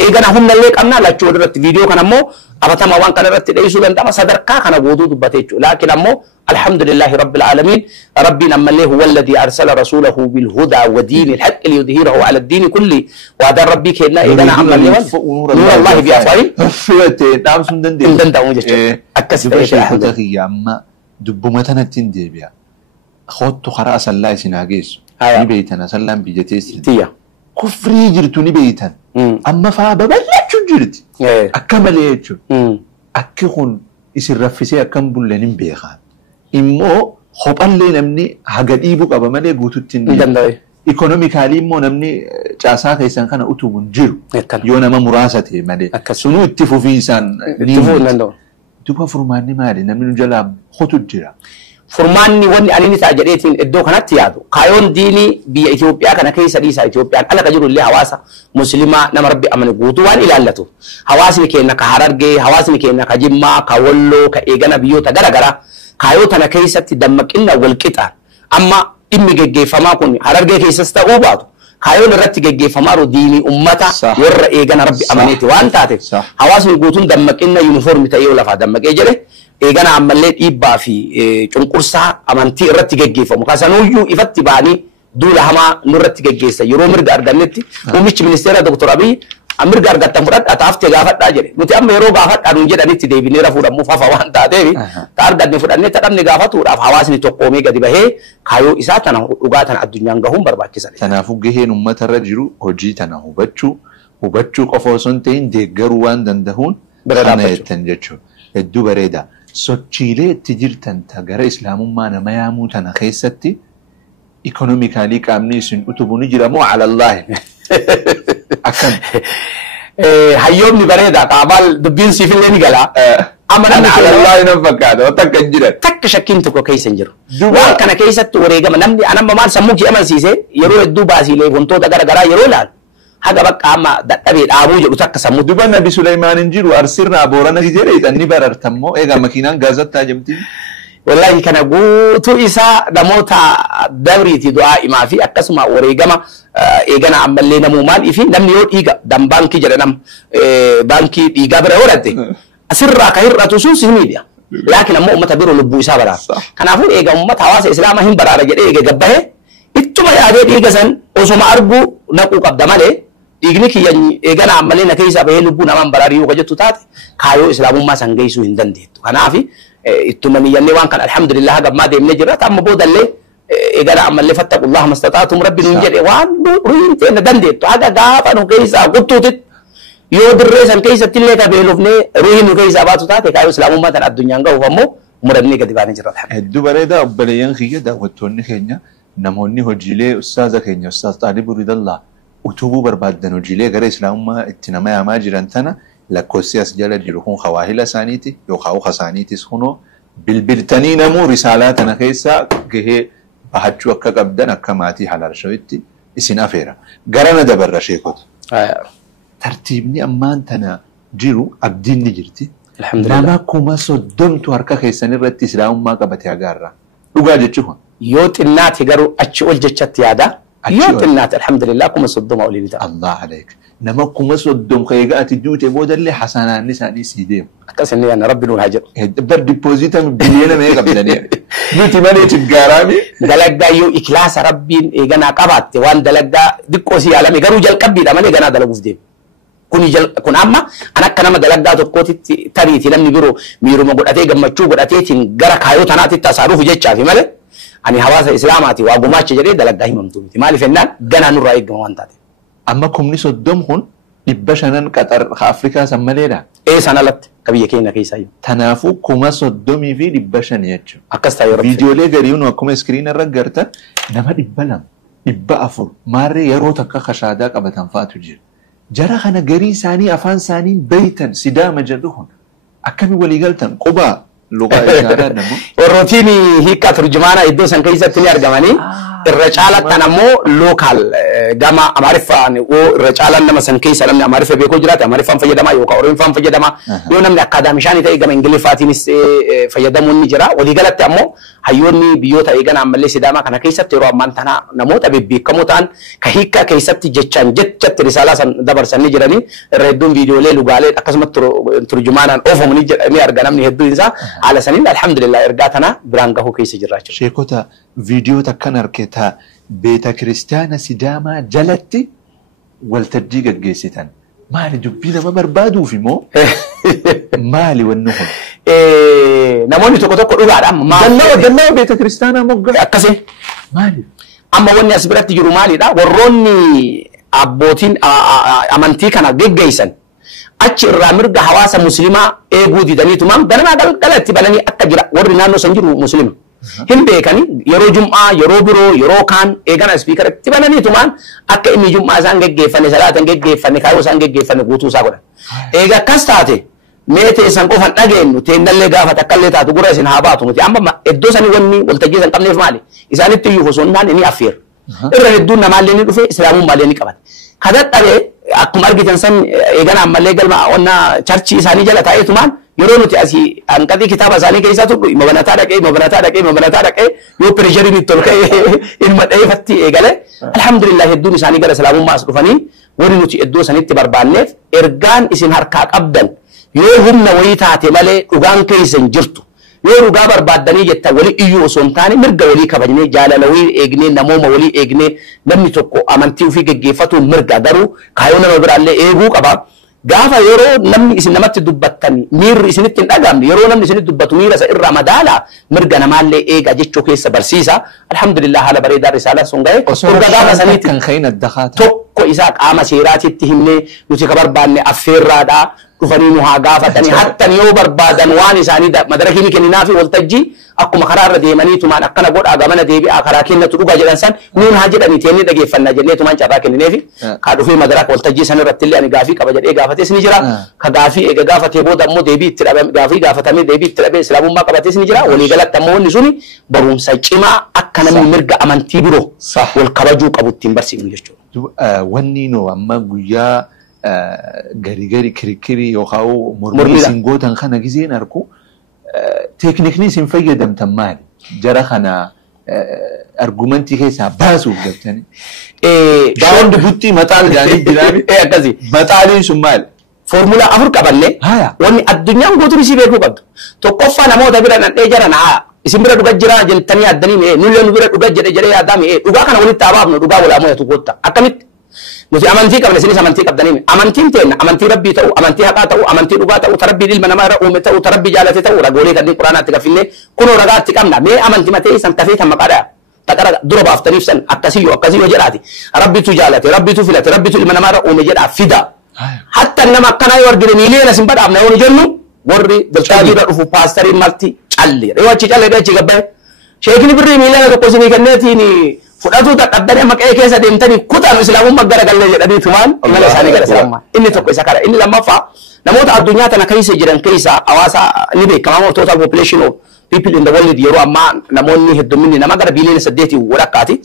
إيجان هم نلك أمنا لا تشودرت فيديو كنا مو أبتما وان كنا رت ليسو لنتا ما صدر كنا بودو دبتيجو لكن أمو الحمد لله رب العالمين ربنا أما هو الذي أرسل رسوله بالهدى ودين الحق ليظهره على الدين كله وهذا ربي كنا إيجان أما نور الله في أفعاله فوتي دام سندن دي سندن دام وجه أكسب إيش الحمد لله أما دبومتنا تندي بيا خود خرا سلا سيناجيس نبيتنا سلام بيجتيس تيا كفري جرتوني بيتن أما فابا بلا جرت أكمل يجو أكيخون يصير رفسي أكم بولين بيخان إمو خبان لي نمني هجديبو قبل ما لي قوتو تندي إيكونوميكالي مو نمني جاسا كيسان كنا أتوبون جيرو يونا ما مراسته مالي سنو اتفو في إنسان اتفو نندو دوبا فرماني مالي نمني نجلاب خطو جيرا فرماني وني أني تاجريتين الدو كانت تيادو كايون ديني بي إثيوبيا كان كيسا ديسا إثيوبيا ألا كجرو اللي هواسا مسلمة نما ربي أمن قوتوان إلى اللتو هواسي كينا كهررجي هواسي كينا كجمع كولو كإيغانا بيو تغرغرا كايو تنا كيسا تدمك إنا والكتا أما إمي جيجي فما كوني هررجي كيسا استغوباتو كايون رتي جيجي فما رو ديني أمتا ور إيغانا ربي أمنيتي وان تاتي هواسي قوتون دمك إنا يونيفورم تأيو لفا دمك إيجري إيجانا عملت إبا في جنكورسا أمانتي رتي جيجيفا مكاسانويو إفتي باني دولا هما نرتي جيجيسا يرو مرد أردنتي ومش منستيرا دكتور أبي أمرد أرغت تمرد أتافتي غافت ناجري نتي أم يرو غافت أنونجد أنتي ديبي نيرا فورا مفافا وانتا ديبي تاردد نفر أني تقم نغافت وراف حواسني تقومي قد بهي كايو إساتنا وغاتنا الدنيا نغهم برباكي سالي تنافو جهين أمتا رجرو هجي تنهو بچو قفوسون تين ديگروان دندهون خانا يتنججو الدو بريدا sochiilee itti jirtan gara islaamummaa nama yaamuu tana keessatti ikonomikaalii qaamni isin utubu ni jira moo alallaahi akkam hayyoomni bareeda qaabal dubbiin siifillee ni gala amana alallaahi nan fakkaata o takka jira takka shakkiin tokko keessa hin jiru waan kana keessatti wareegama namni anamma maal sammuu kee amansiise yeroo hedduu baasiilee wantoota garagaraa yeroo ilaalu haga bakka amma dadhabee dhaabuu jedhu takka sammuu duba nabi Suleymaan jiru arsirraa boorana jedhe idhanni barartammoo egaa makiinaan gaazattaa jemti wallahi kana guutuu isaa namoota dabriiti du'aa imaa fi akkasuma wareegama eegana ammallee namuu maal ifi namni yoo dhiiga dan baankii jedhanam baankii dhiigaa bira horatte asirraa ka hir'atu sun simiidha laakiin ammoo ummata biroo lubbuu isaa baraara kanaafuu eega ummata hawaasa islaamaa hin baraara jedhee eega gabbahe ittuma yaadee dhiiga san osuma arguu naquu qabda malee dhiigni kiyya eegana ammallee na keessa bahee lubbuu namaan baraari'uu ka jettu taate kaayoo islaamummaa san geessuu hin dandeettu kanaaf ittuma niyyannee waan kan alhamdulillah gammaa deemnee jirra amma boodallee eegana ammallee fattaqullaha mastataatum rabbi nuun jedhe waan ruhiin teena dandeettu haga gaafa nu keessaa guttuutit yoo dirree san keessatti illee kabeelofnee ruhiin nu keessaa baatu taate kaayoo islaamummaa tan addunyaan ga'uuf ammoo murannee gadi baanee jirra hedduu bareedaa obboleeyyan kiyya daawwattoonni keenya namoonni hojiilee ustaaza keenya ustaaz Xaalibuu Ridallaa utubuu barbaadan hojiilee gara islaamummaa itti nama yaamaa jiran tana lakkoofsi as jala jiru kun hawaahila isaaniiti yookaan uka isaaniitis kunoo bilbiltanii namuu risaalaa tana keessaa gahee bahachuu akka qabdan akka maatii halaalshawitti isin afeera garana dabarra sheekota tartiibni ammaan tana jiru abdiin ni jirti nama kuma soddomtu harka keessan irratti islaamummaa qabate agarra dhugaa jechuun yoo xinnaati garuu achi ol jechatti yaada yoo xinnaati alhamdulillah kuma soddoma olii bita Allah alayk nama kuma soddom kayga ati duute boodallee hasanaanni isaanii sii deemu akkasinni yaana rabbi nuun haa jedhu bar dipoozita biliyoona mee qabdanii nuti malee chiggaraami dalaggaa yoo ikilaasa rabbiin eeganaa qabaatte waan dalaggaa diqqoo si yaalame garuu jalqabbiidha malee ganaa dalaguuf deemu kun amma an akka nama dalaggaa tokkootitti tariiti namni biroo miiruma godhatee gammachuu godhateetiin gara kaayoo tanaatitti asaaruuf jechaafi malee ani hawaasa islaamaati waa gumaacha jedhee dalaggaa himamtu miti maaliif ennaan ganaa nurraa eegama waan taate أما كم نصدم هون يبشرن قطر أفريقيا سماليرا إيه سنالت كبيه كينا كيسايو تنافو كما صدمي في يبشرن يجو أكستا يا رب فيديو لي غريون وكما سكرين الرجرتا نما يبلم يبقى أفر ماري يرو تكا خشادا قبتن فاتو جير جرى خنا غري ثاني أفان ثاني بيتا سدام جدهن أكمل ولي قلتن قبا لغة إشارة نمو والروتيني هيك ترجمانا إدو سن كيسة تني أرجماني الرجالة تنمو لوكال جما أمارف يعني والرجالة لما سن كيسة لما أمارف بيكو جرات أمارف فان فجدما يوكا ورين فان فجدما يوم نمنا أكاديميشاني تيجا من إنجلي فاتينيس فجدموني جرا ولي قالت تأمو هيوني بيوتا إيجان عملي سداما كنا كيسة تيرو أمان تنا نموت أبي بيكموتان كهيكا كيسة تجتشان جت رسالة سن دبر سن جراني ردون فيديو لي لوغالي أكسمت ترجمانا أوفهم ني أرجعنا من هدو إنسان على سنين الحمد لله إرجعتنا برانغه كيسة جراچ شيكوتا فيديو تكنر كتا بيتا كريستيانا سداما جلتي والتجيك جيستان مالي جبينا ما بربادو في مو مالي والنهم نموني توكو دوغا دلو بيتا كريستيانا موغا أكسي مالي أما وني أسبرت جرو مالي دا وروني أبوتين أمانتي كان جيجيسن أشر رامرجع حواس مسلمة إيجودي دني تمام دنا قال تبلني أتجرا ورنا نو سنجرو مسلم هم بيكاني يرو جمعة يرو برو يرو كان إيجانا سبيكر تبلني تمام أكيد إني جمعة سانج جيفني سلات سانج جيفني كارو سانج جيفني غوتو ساقولا إيجا كاستاتي ميت سانكو فنأجين تين اللي جافة تكلي تاتو قرأ سين هاباتو متي أما إدو سني وني والتجي سان كم نيف مالي إذا نتيجي فسونان إني أفير إبرة الدون ماليني دفع إسلامون ماليني كمان هذا ترى أكمل أرجع تنسن إيجانا عمله قال ما أنا شرطي ساني جل تاعي تمان يرونو تأسي أنكدي كتاب ساني كيسا تو مبناتا ركى يو بريشري نتولك إن ما أي فتي إيجاله الحمد لله الدون ساني قال سلامون ما أسرفني ورنو تي الدون ساني تبربانه إرجان إسن هركاك أبدا يوهم نويتها تملي رجان كيسن جرتو yoo rugaa barbaadanii jetta wali iyyuu osoo hin taane mirga walii kabajnee jaalalawii eegnee namooma walii eegnee namni tokko amantii ofii geggeeffatuun mirga garuu kaayoo nama biraallee eeguu qaba. Gaafa yeroo namni isin namatti dubbattani miirri isinitti hin dhagaamne yeroo namni isinitti dubbatu miira isa irraa madaala mirga namaallee eega jechuu keessa barsiisa. Alhamdulillah haala bareedaa risaalaa sun ga'e. Urga gaafa saniitti kan khayna dakhaata tokko isaa qaama seeraatitti himnee nuti ka barbaanne affeerraadhaa. dhufanii nu haa gaafatanii hattan yoo barbaadan waan isaanii madarakii kenninaafi waltajjii akkuma karaarra deemanii tumaan akkana godhaa gamana deebi'aa karaa kennatu dhugaa jedhan san nuun haa jedhanii teennee dhageeffannaa jennee tumaan carraa kennineefi kaa dhufee madaraka waltajjii san irratti illee ani gaafii qaba jedhee gaafatees ni jira ka gaafii eega gaafatee booda ammoo deebii itti dhabe gaafii gaafatamee deebii itti dhabe islaamummaa qabatees ni jira walii galatti ammoo wanni suni barumsa cimaa akka namni mirga amantii biroo wal kabajuu qabu ittiin barsiifnu jechuudha. Wanni noo amma guyyaa gari kirikiri yookaan mormii singootan kana gizeen arku teeknikni sin fayyadamtan maali jara kana argumentii keessaa baasuuf jettanii daawwan dubbitti maxaal gaanii jiraami akkasii maxaaliin sun maali foormulaa afur qabanne wanni addunyaan guutuun isii beekuu qabdu tokkoffaa namoota bira nadhee jaran isin bira dhugaa jira jettanii addanii nullee nu bira dhugaa jedhee yaadaami dhugaa kana walitti abaafnu dhugaa walaa mo'atu goota akkamitti nuti amantii qabna isinis amantii qabdanii amantiin teenna amantii rabbii ta'u amantii haqaa ta'u amantii dhugaa ta'u tarabbii ilma namaa irra uume ta'u tarabbii jaalate ta'u ragoolee kanneen quraanaatti gafinne kunoo ragaatti qabna mee amantii matee san tafee tan maqaadhaa taqara dura baaftaniif san akkasiyyoo jedhaati rabbitu jaalate rabbitu filate rabbitu ilma namaa irra uume jedhaa fida hatta nama akkanaa yoo argine miiliyoona sin badhaafna yoo jennu warri bilchaajiirra dhufu paastariin marti callee yoo achi callee achi gabbaa'e sheekni birrii miiliyoona tokko isinii kenneetiin fudhatu dadhabdanii amma qe'ee keessa deemtanii kutaan islaamummaa gara galee jedhanii tumaan imala isaanii gara islaamummaa inni tokko isa kana inni lammaffaa namoota addunyaa tana keessa jiran keessa hawaasa ni beekamaa total population of people in the world yeroo ammaa namoonni hedduminni nama gara biiliyoona 8 walakkaati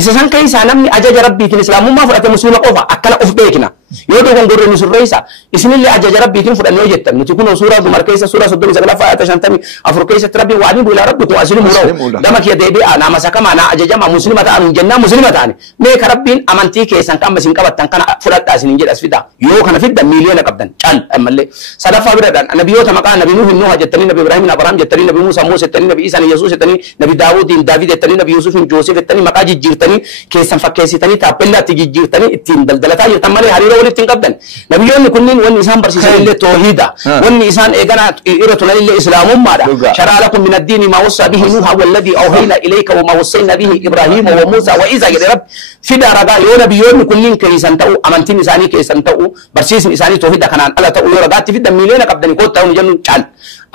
isa san keessa namni ajaja rabbiitiin islaamummaa fudhate muslima qofa akkana of beekna yoo dogongorre nu sirreessa isinillee ajaja rabbiitiin fudhannoo jettan nuti kun suuraa dumar keessa suuraa 39 ayata 54 keessatti rabbi waanii buula rabbikum aslimu raw gama kiya deebi'a nama sakama na ajajama muslima ta'an jenna muslima ta'an mee ka rabbiin amantii keessan kan isin qabattan kana fudhadhaa isin jedhas fida yoo kana fidda miiliyoona qabdan cal ammallee sadaffaa biradhaan nabiyoota maqaa nabi nuuh nuuh jettanii nabi ibrahim abrahaam jettanii nabi muusaa muusaa jettanii nabi isaa yesuus jettanii nabi daawudiin daawid jettanii nabi yuusuf joosef jettanii maqaa jijjiirtanii keessan fakkeessitanii taappellatti jijjiirtanii ittiin daldalataa jirtan malee hariiroo ولد تنقبل نبيون كلين والنسان برسيس اللي توحيدا والنسان إيجانا إيرتنا اللي إسلام ماذا شرع لكم من الدين ما وصى به نوح والذي أوحينا إليك وما وصينا به إبراهيم وموسى وإذا يا رب في درجة يو نبيون كلين كيسان تأو أمانتين نساني كيسان تأو برسيس نساني توحيدا كنان ألا تأو يرجعت في دميلنا قبل كوت تأو نجنون كان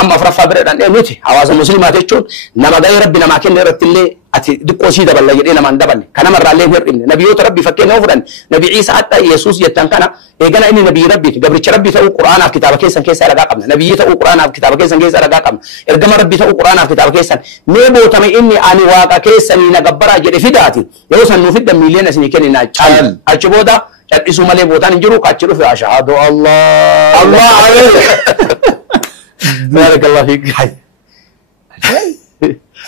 أما فرفا برد أن نوتي هواز المسلمات يشون نما داي ربنا ما كان يرد اللي أتي دكوا سيدا بالله يدينا من دبل كنا مرة عليه هرب نبيوت ربي فكنا وفرن نبي عيسى حتى يسوع يتنكنا إيجانا إني نبي ربي قبل ربي تأو قرآن في كتاب كيسان كيسان رجع نبي تأو قرآن في كتاب كيسان كيسان رجع إرجع ربي تأو قرآن في كتاب كيسان نبو تمي إني أنا واقع كيسان نجبرا جري فداتي يوصل نوفد مليون سنين كنا نجال أشبودا اسمه ملي بوتان جرو كاتشرو في أشهد الله عليه بارك الله فيك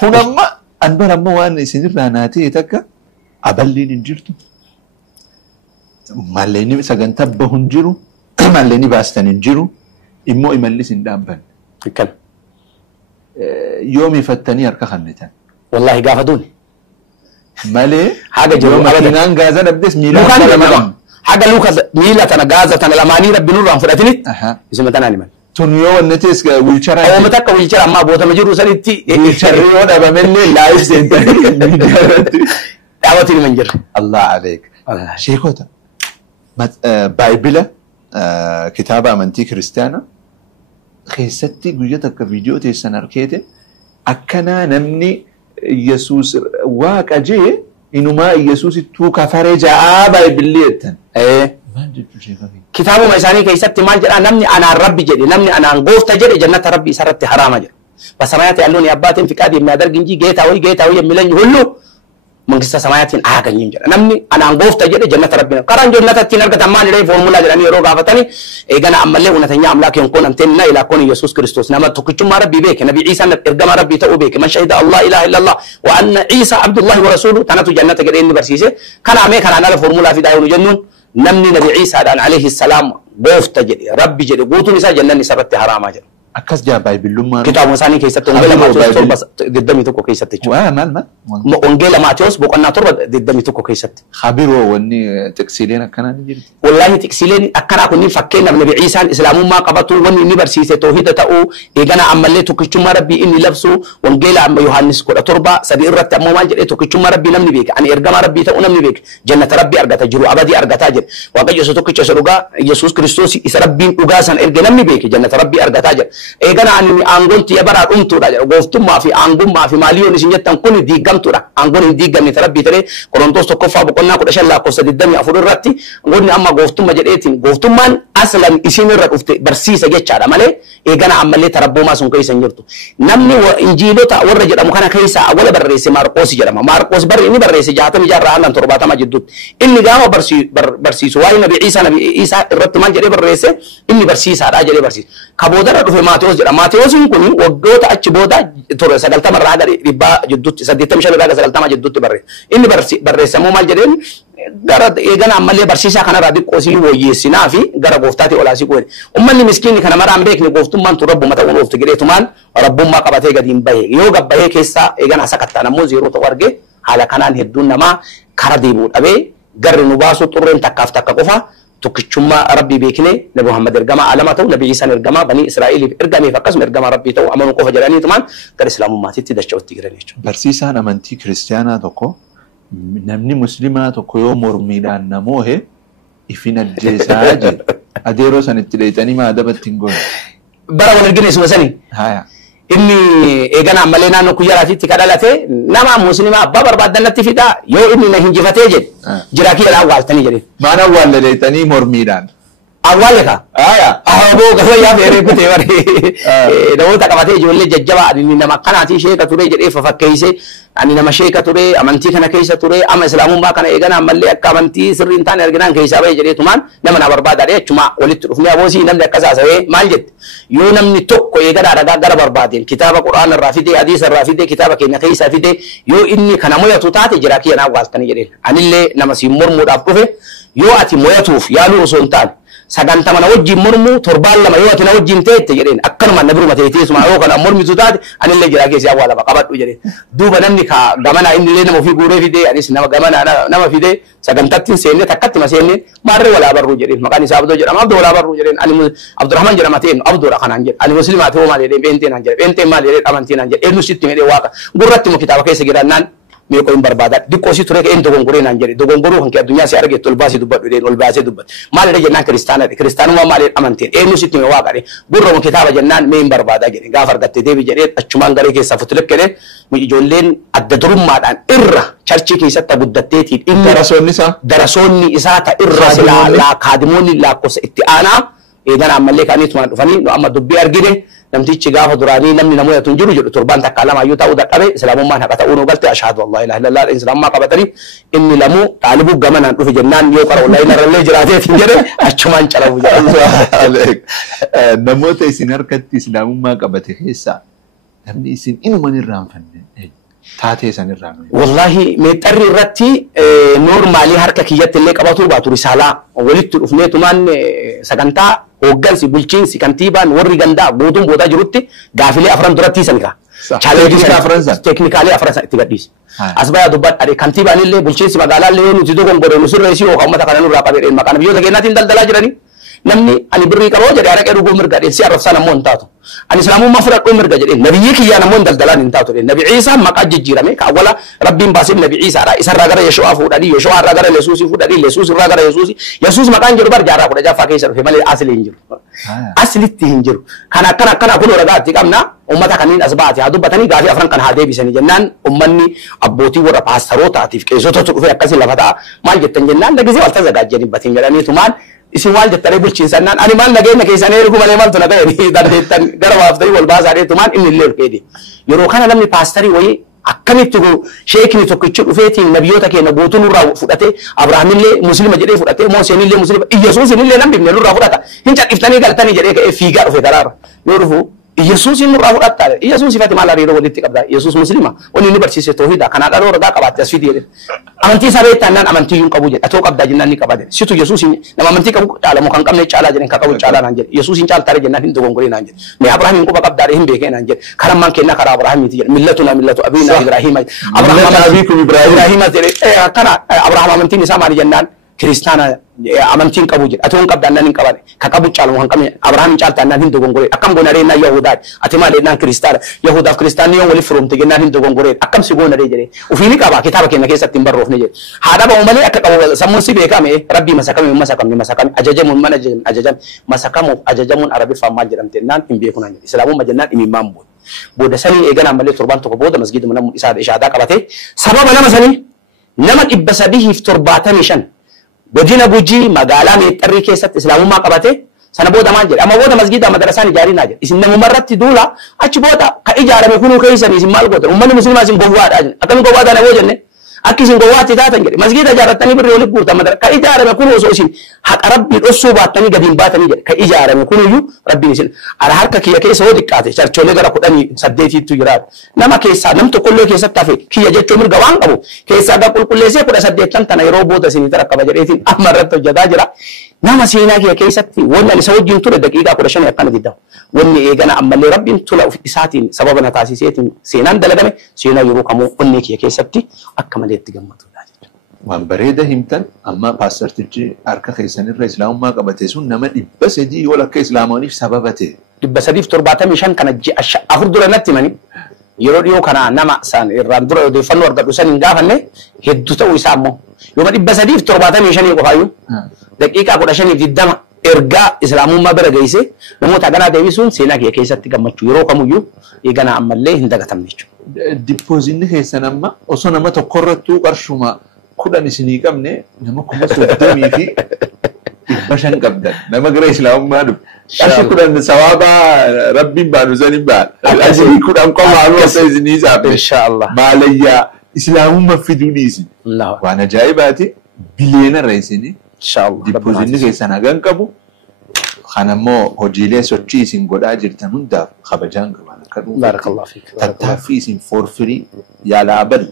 هنا ما أنبر أما وان سنير راناتي تكا أبلي نجرتو ماليني سجن تبه هنجرو ماليني باستن نجرو إمو إملي سندابن كم يومي فتني أركا خنتان والله قافدوني مالي حاجة جرو مكينان غازا نبدس ميلان حاجة لوكا ميلة أنا غازة أنا لماني ربي نور عن فرقتني اسمه تناني من تونيو النتيس ويلشرا أو متى ويلشرا ما بوتا مجرو سنتي ويلشرا أنا بمني لايف سنتر دعوتي المنجر الله عليك شيخوتا بايبلا كتابة أمانتي كريستيانا خيستي قويتك فيديو تيسان أركيتي أكنا نمني يسوس واك أجي إنه ما يسوس توكا فرجع بايبليتن كتابه ما يساني كيسات مال جرا نمني أنا ربي جدي نمني أنا غوفت جدي جنة ربي سرت حرام جرا بس سمايات يالوني أباتين في كادي ما در جنجي جيتا وي ملني هلو من قصة سمايات آكن ينجر نمني أنا غوفت جدي جنة ربنا كران جنة تينر كتمان لي فورمولا جراني روغا فتاني إيجانا أمله ونتنيا أملاك ينكون أنتنا إلى كون يسوع كريستوس نما تكتم ربي بيك نبي عيسى إرجم ربي تأو بيك من شهد الله إله إلا الله وأن عيسى عبد الله ورسوله تناتو جنة جرين برسيسه كان عمي كان أنا الفورمولا في دايون جنون نمني نبي عيسى عليه السلام غوفت جدي ربي جدي غوتو نساء جنة نسبت حرام جرا أكاس جا بايبل ما كتاب مساني كيسة أنجيل ماتيوس تربة ضدمي تكو كيسة تجوا ما أنجيل ماتيوس بقولنا تربة ضدمي تكو كيسة خبيرو وني تكسيلين أكنا نجري والله تكسيلين أكنا كوني فكينا من نبي عيسى الإسلام ما قبضوا وني نبرسيسة توحيد تأو إيجانا عمله تكشوم ربي إني لبسه وأنجيل عم يوحنس كورة تربة سبيل رت أمم ماجر تكشوم ربي نمني بيك أنا إرجم ربي تأو نمني بيك جنة ربي أرجع تجرو أبدي أرجع تاجر وقت يسوع تكشف سرقة يسوع كريستوس إسرائيل أجازن إرجع نمني بيك جنة ربي أرجع تاجر إيجانا أني أنقول تيابرا أمتورا غوفتم ما في أنقول ما في ماليون نسيت تنقول ديجام تورا أنقول ديجام نتربي ترى كورنتوس تكفى بقولنا كل شيء لا قصة الدم يأفور الرتي نقولني أما غوفتم ما جريتين غوفتم من أصلاً إسمه ركفت برسيس جت شارع ماله إيجانا عمله تربو ما سون كيس نجرتو نمني وإنجيلو تأور رجل مكان كيسا أول بريس ماركوس جرما ماركوس إني بريس جاتم جارا عن ترباتا ما جدود إني جاوا برسيس واي نبي عيسى الرت ما جري بريس إني برسيس هذا جري برسيس كابودا رفع ماتيوس كوني وقوت أشبودا ترى سجلت مرة هذا ربا جدود سديت مش ربا سجلت ما جدود بري إني بريس مو ما جرين gara eegana ammallee barsiisaa kanarraa diqqoosii wayyeessinaa fi gara gooftaatti olaasii qoode ummanni miskiinni kana maraan beekne gooftummaan tu rabbuma ta'uun ooftu jedheetumaan rabbummaa qabatee gadi hin bahe yoo gabbahee keessaa eegana sakattaan ammoo zeeroo ta'u arge haala kanaan hedduun namaa kara deebi'uu dhabee garri nu baasuu xurreen takkaaf takka qofa tokkichummaa rabbii beekne nabi Muhammad ergamaa alama ta'u nabi Isaan ergamaa banii Israa'eliif ergameef akkasuma ergamaa rabbii ta'u amanuu qofa jedhaniitumaan gara islaamummaatitti dacha'utti jiran jechuudha. Barsiisaan amantii kiristiyaanaa tokko namni muslimaa tokko yoo mormiidhaan namoohe ifin ajjeesaa jedhe adeeroo sanitti dheeyxanii maadabatti hin goone. Bara wal argine suma sanii. Inni eegana ammallee naannoo kuyyaraatitti kadhalate nama muslimaa abbaa barbaadannatti fidaa yoo inni na hinjifatee jedhe jiraa kiyya awwaaltanii jedhe. Maan awwaalle dheeyxanii mormiidhaan. Awwaalle ka. Ahaboo gafee yaa feeree kutee baree namoota qabatee ijoollee jajjabaa inni nama akkanaatii sheeka turee jedhee fafakkeessee ani nama sheeka turee amantii kana keessa turee ama islaamummaa kana eegana ammallee akka amantii sirrii hin taane arginaan keessaa bahee jedheetumaan nama na barbaadaadhe achuma walitti dhufnee aboosii namni akkas haasawee maal jette yoo namni tokko eegana dhagaa gara barbaadeen kitaaba quraana irraa fidee hadiisa irraa fidee kitaaba keenya keessaa fidee yoo inni kana mo'atu taate jiraa kiyya naa awwaaltanii jedheen anillee nama siin mormuudhaaf dhufe يواتي مويتوف يالو سلطان سجنت من وجه مرمو تربال لما يواتي نوجه انتهت تجرين أكثر من نبرو ما تيتيس مع روك الأمور مزودات أنا اللي جراكي سيابوا على بقابات وجرين دوبا نمني كا جمانا إني لنا ما في جوري في دي أنيس نما جمانا أنا نما في دي سجنتين سيني تكت ما سيني مرة ولا برو جرين مكاني سابدو جرين ما ولا برو جرين أنا عبد الرحمن جرامتين عبد الرحمن أنجل أنا مسلم أتوه ما لين بنتين أنجل بنتين ما لين أمانتين أنجل إنه ست مية واقع قررت مكتابة كيس جرانان ميكو إن بربادات دي كوسي ترى إن دوغونغورين أنجلي دوغونغورو هنك الدنيا سيارة تلباسي دبّر بدين والباسي دبّر ما لدي جنان كريستيانو ما لدي أمانتين إيه نسيت من واقعي برا من كتابة جنان مين بربادات جري غافر قتة دي بجريت أشمان غري كي سفتلك كده ميجولين الدروم ما دان إرّا church كي سات بدتتي إن درسوني إساتا إرّا لا خادموني لا كوس إتأنا إذا نعمل لك أنيت ما فني نعمل دبّي أرجله نمتي تجاه دراني نمني نمويه تنجرو جل تربان تكلم أيوة تاو دكتوري إسلام ما نكتا أونو قلت أشهد والله إله إلا الله إسلام ما قبتني إني لمو طالبو جمنا في جنان يوكر والله إن الله جراته تنجره أشمان شرف عليك نموت إسنار كت إسلام ما قبته حسا نمني إسن إنه من الرام فن تاتي سن الرام والله متر رتي نور مالي حركة كيات اللي قبته باتو رسالة ولدت الأفنية تمان سكنتا hooggansi bulchiinsi kantiibaan warri gandaa guutuun boodaa jirutti gaafilee afran duratti sanka teeknikaalee afran itti gadhiise as bayaa dubbadha kantiibaan illee bulchiinsi magaalaa illee nuti dogongore nu sirreessi yookaan uummata kana nurraa qabee maqaan biyyoota keenyaatiin daldalaa jiranii namni ani birrii qaboo jedhee araqee dhuguu mirga dheessi arrabsaa namoo hin taatu ani islaamummaa fudhadhuu mirga jedhee nabiyyi kiyyaa namoo hin daldalaan hin taatu nabi Ciisaa maqaa jijjiirame kaawwala rabbiin baasif nabi Ciisaadha isarraa gara Yeshu'aa fuudhanii Yeshu'aa irraa gara Yesuusii fuudhanii Yesuus irraa gara Yesuusii Yesuus maqaan jiru bar jaarraa kudha jaffaa keessa dhufe malee asli hin jiru aslitti hin jiru kana kun ragaatti qabna ummata kaniin as baate haa dubbatanii gaafii afran kan haa deebisanii jennaan ummanni abbootii warra paastarootaatiif qeessotatu dhufe akkasii lafa ta'a maal jettan jennaan lagisee wal tazagaajjanii batiin jedhaniitu maal isin maal jettanii bulchiinsannaan ani maal nageenya keessanii ergu malee maaltu na ta'e dandeettan gara waaftanii wal baasaadheetu maal inni illee dhufeeti yeroo kana namni paastarii wayii akkamitti sheekni tokkichi dhufeetiin nabiyyoota keenya guutuu nurraa fudhatee Abrahaamillee muslima jedhee fudhatee Mooseenillee muslima Iyyasuusinillee namni bifne nurraa fudhata hin cadhiftanii galtanii jedhee ka'ee fiigaa dhufe karaarra yoo dhufu Yesuus inni nurraa fudhatta Yesuus ifatti maal hariiroo walitti qabda Yesuus muslima wanni inni barsiise tawhiida kana dhaloo ragaa qabaatte as fidee amantii isaa beektaannaan amantii hin qabu jedhe atoo qabdaa jennaan ni qabaa jedhe situ Yesuus nama amantii qabu caalamoo kan qabne caalaa jedhen kan qabu caalaa naan jedhe Yesuus hin caaltaare jennaan hin dogongoree naan jedhe mee Abrahaam hin quba qabdaare hin beekee naan jedhe karammaan kennaa karaa Abrahaamiiti jedhe millatuna millatu abiina Ibraahiima Abrahaam jedhe kana Abrahaam amantiin isaa maali jennaan kiristaana amantiin qabu jedhe atoo hin qabdaan hin qabane ka qabu caalamoo kan qabne Abrahaam hin caaltaannaan hin dogongoree akkam goonaree naa Yahudaati ati maal jennaan kiristaana Yahudaaf kiristaanni yoo waliif firumte jennaan hin dogongoree akkam si goonaree jedhe ufiini qaba kitaaba keenya keessatti hin barroofne jedhe haadha ba'u malee akka qabu sammuun si beekame rabbii masakame ajajamuun mana ajajamuun arabiffaan maal jedhamte naan hin beeku naan jedhe islaamumma jennaan imimmaan booda sanii eeganaan malee torban tokko booda masgiiduma namni ishaadaa qabate sababa nama sanii nama 375 godina Gujii magaalaa Meexxarrii keessatti islaamummaa qabate sana booda maal jedhe amma booda masgiida madarasaan ijaarinaa jedhe isin namummaa irratti duula achi booda ka ijaarame kunuu keessanii isin maal gootan ummanni musliimaa isin gowwaadha jedhe akkamiin gowwaa taana boo jenne akka isin gowwaatti taatan jedhe masgiida ijaarrattanii birrii walitti guurtan madara ka ijaarame kun osoo isin haqa rabbii dhossuu baattanii gadiin baatanii jedhe ka ijaarame kunuyyuu rabbiin isin ala harka kiyya keessa hoo xiqqaate charchoolee gara 18tu jiraatu nama keessaa nam tokkollee keessatti hafe kiyya jechuu mirga waan qabu keessaa ga qulqulleessee 18 tana yeroo booda isinii tarakkaba jedheetiin amma irratti hojjetaa jira nama seenaa kiyya keessatti wanni ani isa wajjin ture daqiiqaa 15 akkana diddamu wanni eegana ammallee rabbiin tula of isaatiin sababa na taasiseetiin seenaan dalagame seenaa yeroo kamuu wanni kiyya keessatti akka malee itti gammadudha jechuudha. Waan bareeda himtan amma paastartichi harka keessanirra islaamummaa qabate sun nama 300 yoo akka islaamaniif sababa ta'e. 375 kana afur dura natti mani yeroo dhiyoo kana nama san irraan dura odeeffannoo argadhu san hin gaafanne hedduu ta'uu isaa ammoo yooma 375 qofaayyuu daqiiqaa 15 ergaa islaamummaa bira geesse namoota ganaa deebisuun seenaa kiyya keessatti gammachuu yeroo kamuyyuu eegana ammallee hin dagatamne jechuudha. Dippoozinni keessan amma osoo nama tokkorrattuu qarshuma 10 isinii qabne nama 30 fi 500 qabdan nama gara islaamummaa dhufu. Qarshi 10 sawaaba rabbiin baanu saniin baal. Asii 10 qofaanuu osoo isinii saafe. Inshaallah. Maalayyaa islaamummaa fiduu dhiisi. Waan ajaa'ibaati biliyeenarra isinii. Inshallah. Dippoozinni keessan hagan qabu. Kanammoo hojiilee sochii isin godhaa jirtan hundaaf kabajaan qaban akka dhufu. Barakallahu fiik. Tattaaffii isin forfirii yaala abal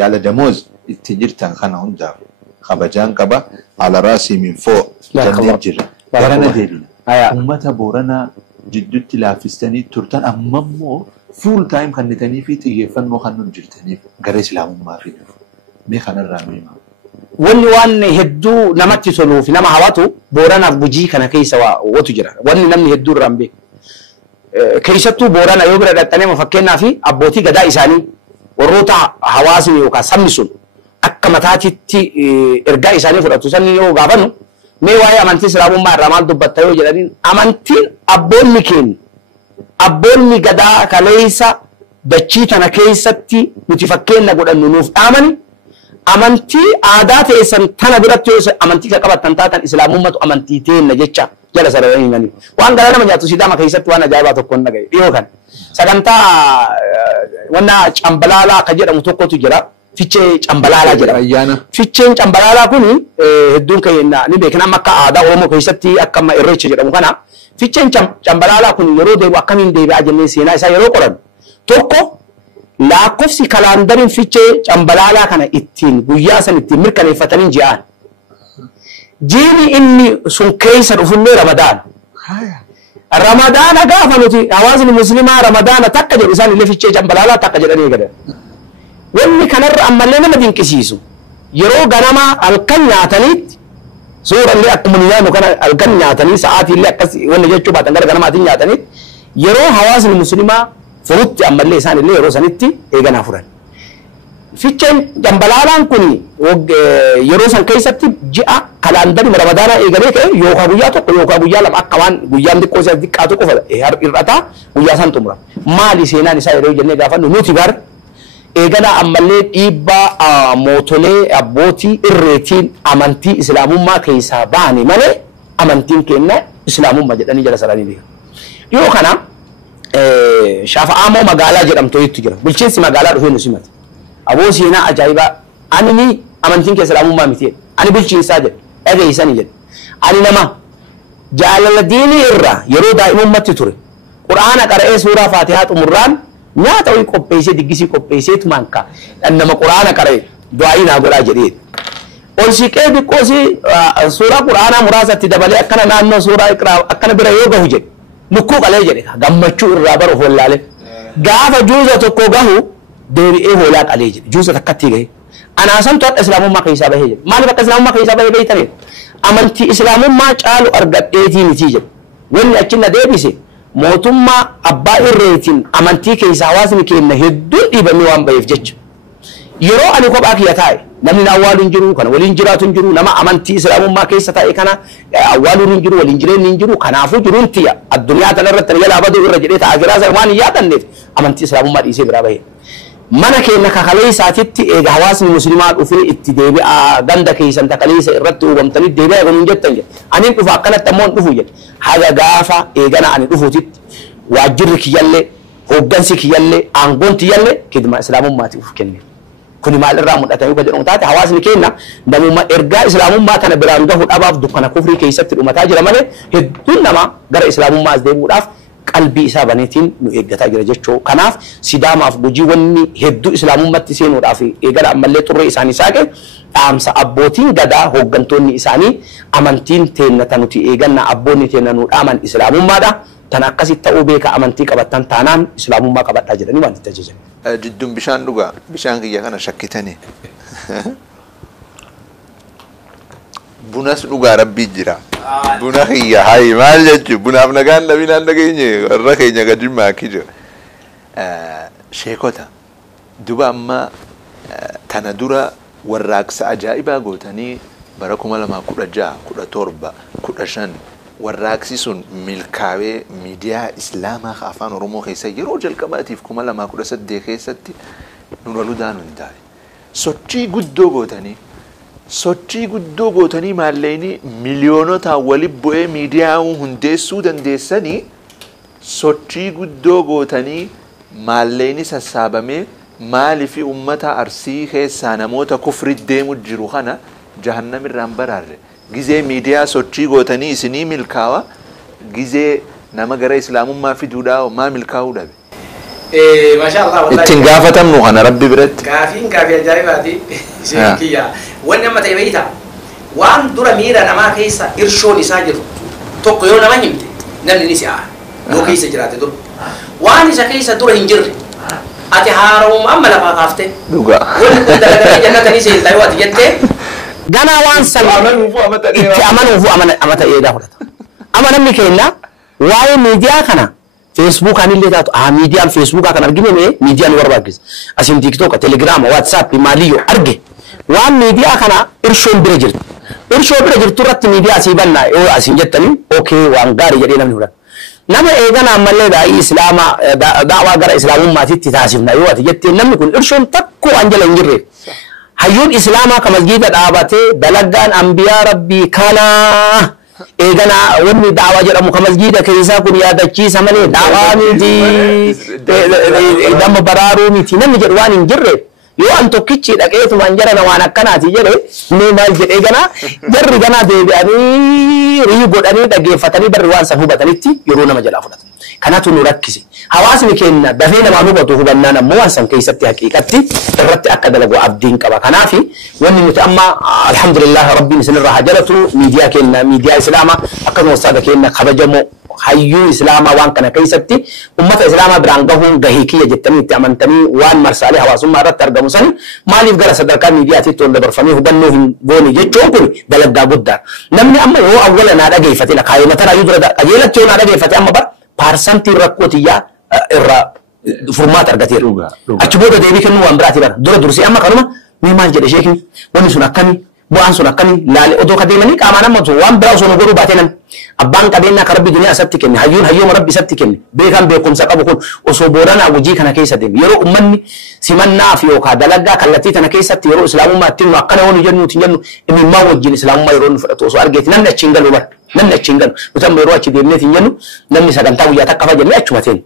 yaala damooz itti jirtan kana hundaaf خبجان كبا على راسي من فوق جنة جرا كرنا ديرنا أمة بورنا جدت لافستني ترتان أممو فول تايم خنتني في تيجفن مو خنون جرتني غريس لهم ما في مي خن الرامي ما wanni waan hedduu namatti toluu fi nama hawwatu booranaaf gujii kana keessa watu jira wanni namni hedduu irraan beeku keessattuu boorana yoo bira dhaxxanee fakkeenyaa fi abbootii gadaa isaanii warroota hawaasni yookaan sabni sun akka mataatitti ergaa isaanii fudhatu sanni yoo gaafannu mee waa'ee amantii islaamummaa irraa maal dubbatta yoo jedhaniin amantiin abboonni gadaa kaleessa dachii tana keessatti nuti fakkeenya godhannu nuuf dhaamani amantii aadaa ta'essan tana biratti yoo amantii ka qabattan taatan islaamummatu amantii teenna jecha jala sararanii himanii waan gara nama nyaatu sidaama keessatti waan ajaa'ibaa tokko hin dhagaye dhiyoo kan sagantaa wanna cambalaalaa ka jedhamu tokkotu jira fichee cambalaalaa jedhama ficheen cambalaalaa kun hedduun keenya ni beekna amma akka aadaa oromoo keessatti akka amma irreecha jedhamu kana ficheen cambalaalaa kun yeroo deebi'u akkamiin deebi'aa jennee seenaa isaa yeroo qoran tokko lakkoofsi kalaandariin fichee cambalaalaa kana ittiin guyyaa san ittiin mirkaneeffatanii ji'aan jiini inni sun keessa dhufullee ramadaana gaafa nuti hawaasni muslimaa ramadaana takka jedhu isaan illee fichee cambalaalaa takka jedhanii gadan wanni kanarra ammallee nama dinqisiisu yeroo ganama halkan nyaataniitti suurallee akkuma nyaannu kana halkan nyaatanii sa'aatiillee akkas wanni jechuu baatan gara ganamaatiin nyaataniitti yeroo hawaasni muslimaa furutti ammallee isaan illee yeroo sanitti eeganaa furan. Ficheen cambalaalaan kun yeroo san keessatti ji'a kalaandari ramadaanaa eegalee ka'e yookaan guyyaa tokko yookaan guyyaa lama akka waan guyyaan xiqqoo isaa xiqqaatu qofa hir'ataa guyyaa san xumura. Maali seenaan isaa yeroo jennee gaafannu nuti bar eeganaa ammallee dhiibbaa mootolee abbootii irreetiin amantii islaamummaa keessaa baane malee amantiin keenya islaamummaa jedhanii jala saranii beeku. Yoo kana Shafa'aamoo magaalaa jedhamtu itti jira. Bulchiinsi magaalaa dhufee nu simate. Aboo seenaa ajaa'ibaa ani amantiin keessa islaamummaa miti jedhe. Ani bulchiinsaa jedhe. Dhageessanii jedhe. Ani nama jaalala diinii irraa yeroo daa'imummaatti ture. Quraana qara'ee suuraa Faatihaa xumurraan nyaata wayii qopheessee diggisii qopheessee tumaanka nama quraana qara'e du'aayii naa godhaa jedhee. Ol siqee xiqqoosi suuraa quraanaa muraasatti dabalee akkana naannoo suuraa iqraa akkana bira yoo gahu jedhe. Lukkuu qalee jedhe gammachuu irraa bara hollaalee gaafa juuza tokko gahu deebi'ee hoolaa qalee jedhe juuza takkatti gahe anaasantu akka islaamummaa keessaa bahee jedhe maaliif akka islaamummaa keessaa bahee beeytanii amantii islaamummaa caalu argadheetii miti jedhe wanni achina deebise mootummaa abbaa irreetiin amantii keessaa hawaasni keenya hedduun dhiibamee waan baheef jecha yeroo ani kophaa kiyya taa'e namni awwaalu hin jiru kana waliin jiraatu hin jiru nama amantii islaamummaa keessa taa'e kana awwaalu hin jiru waliin jireenyi hin jiru kanaafuu jiruun tiya addunyaa tanarratti jalaa baduu irra jedhee ta'agiraa sana waan hin yaadanneef amantii islaamummaa dhiisee biraa bahe mana keenya kakalee isaatitti eega hawaasni muslimaa dhufee itti deebi'aa ganda keessan takalee isa irratti uwwamtanii deebi'aa eegaluun jettan jedhe aniin dhufa akkanatti ammoo hin dhufu jedhe haga gaafa eegana ani dhufuutitti waajjirri kiyyallee hooggansi kiyyallee aangoon tiyyallee kidma islaamummaatiif kenne. Kuni maal irraa mul'ata yoo jedhamu taate hawaasni keenya namummaa ergaa islaamummaa kana biraan gahu dhabaaf dukkana kufrii keessatti dhumataa jira malee hedduun nama gara islaamummaas deemuudhaaf qalbii isaa baneetiin nu eeggataa jira jechuu kanaaf sidaamaaf gujii wanni hedduu islaamummaatti seenuudhaaf eegala ammallee xurree isaanii saaqe dhaamsa abbootiin gadaa hooggantoonni isaanii amantiin teenna nuti eeganna abboonni teenna nu dhaaman islaamummaadha tan akkasitti ta'uu beeka amantii qabattan taanaan islaamummaa qabadhaa jedhanii waan itti ajajan. Jidduun bishaan dhugaa bishaan kiyya kana shakkitanii bunas dhugaa rabbii jira buna kiyya hayi maal jechuun bunaaf nagaan nabinaan nageenye warra keenya gadi maakii jira sheekota duba amma tana dura warraaqsa ajaa'ibaa gootanii bara 2016 17 15 warraaqsi sun milkaawee miidiyaa islaamaa afaan oromoo keessa yeroo jalqabaatiif 2018 keessatti nun waludaan hundaa'e sochii guddoo gootanii maalleeni miliyoonota waliin bu'ee miidiyaa hundeessuu dandeessanii sochii guddoo gootanii maalleeni sassaabamee maaliif ummata arsii keessaa namoota kufri deemu jiru kana jahannamirraan baraarre gizee miidiyaa sochii gootanii isinii milkaawa gizee nama gara islaamummaa fiduudhaa maa milkaa'uu dhabe ما شاء الله والله اتنقافة منو أنا ربي برد كافين كافي الجارباتي سيكيا وانما تيبيتا وان دورا ميرا نما كيسا إرشوني ساجر توقيو نما نمت نمني نسيا مو كيسا جراتي دور وان إسا كيسا دورا هنجر أتي هارو أما لفا قافتي دوغا وان دلقا جنة نسي تايوات جنتي gana wan san itti amanu fu amata eda fudata ama namni kenna waye media kana Facebook anille taatu media Facebook kana argine me media ni warbagis asim TikTok Telegram WhatsApp maliyo arge wan media kana irshon bire jirtu rat media sibanna o asim jettani okay wan gari jade namni fudata nama egana amalle da islama da'wa gara islamumma titti tasifna yo ati jette namni kun irshon takko anjala ngirre hayyun islama ka masjida dhaabate dalagaan anbiya rabbi kana eegana wanni da'wa jedhamu ka masjida keessa kun yaadachiisa malee da'waa miti damma baraaruu miti namni jedhu waan hin jirre yoo an tokkichi dhaqeetuma hin jarana waan akkanaati jedhe mee maal jedhee gana jarri gana deebi'anii rii godhanii dhaggeeffatanii barri waan san hubatanitti yeroo nama jalaa fudhatu kanatu nu rakkise hawaasni keenya dafee nama hubatu hubannaan ammoo waan san keessatti haqiiqatti irratti akka dalagu abdiin qaba kanaafi wanni nuti amma alhamdulillah rabbiin isinirraa hajalatu miidiyaa keenya miidiyaa islaamaa akkasuma ustaada keenya kabajamoo hayyuu islaamaa waan kana keessatti ummata islaamaa biraan gahuun gahii kiyya jettanii itti amantanii waan marsaalee hawaasummaa irratti argamu san maaliif gara sadarkaa miidiyaatiitti ol dabarfamee hubannoo hin goone jechuun kun dalagaa guddaa namni amma yoo awwala naa dhageeffate kaayee mataa dura qajeelatti yoo naa dhageeffate amma bar paarsantii rakkootiyaa irraa furmaata argateera achi booda deebii kennuu waan biraati bara dura dursee amma kanuma mee maal jedhe sheekni wanni sun akkamii bu'aan sun akkamii laale odoo ka deemanii qaamaan amma waan biraa osoo nu godhuu baatee namni abbaan qabeenyaa ka rabbi duniyaa isatti kenne hayyooma rabbi isatti kenne beekan beekumsa qabu kun osoo boodanaa hojii kana keessa deeme yeroo ummanni simannaaf yookaan dalagaa kallattii kana keessatti yeroo islaamummaa ittiin nu akkana waan jennuutiin jennu imimmaa wajjin islaamummaa yeroo nu fudhatu osoo argeeti namni achi hin galu bara namni achi hin galu nuti amma yeroo achi deemneetiin jennu namni sagantaa guyyaa takka fa jennee achuma teenya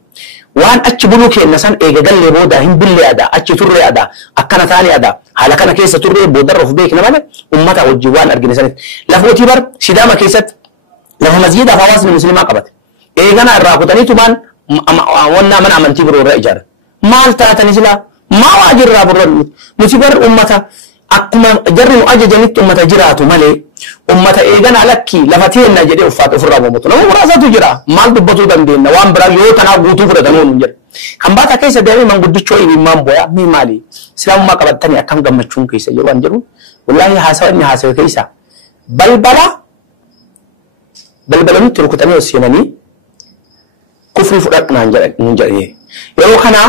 waan achi buluu keenya san eega gallee booda hin bulle adaa achi turre adaa akkana taane adaa haala kana keessa turre boodarra of beekna malee ummata wajjin waan argine sanitti lafootii bar sidaama keessatti lafa masjidaaf hawaasni musliimaa qabate eegana irraa kutaniitumaan wannaa mana amantii biroo irraa ijaaran maal taatan silaa maa waajirraa burran nuti bar ummata akkuma jarri nu ajajanitti ummata jiraatu malee ummata eegana lakki lafa teenna jedhee uffaata ofirraa moomutu nama muraasatu jira maal dubbatuu dandeenya waan biraa yoo tanaa guutuu fudhatanuu nu jedha kan baata keessa deemee manguddichoo imimmaan boyaa mee maali islaamummaa qabattanii akkam gammachuun keessa yeroo an jedhu wallaahi haasawanni haasawe keessa balbalanitti rukutanii os seenanii kufrii fudhadhunaan jedhanii yeroo kanaa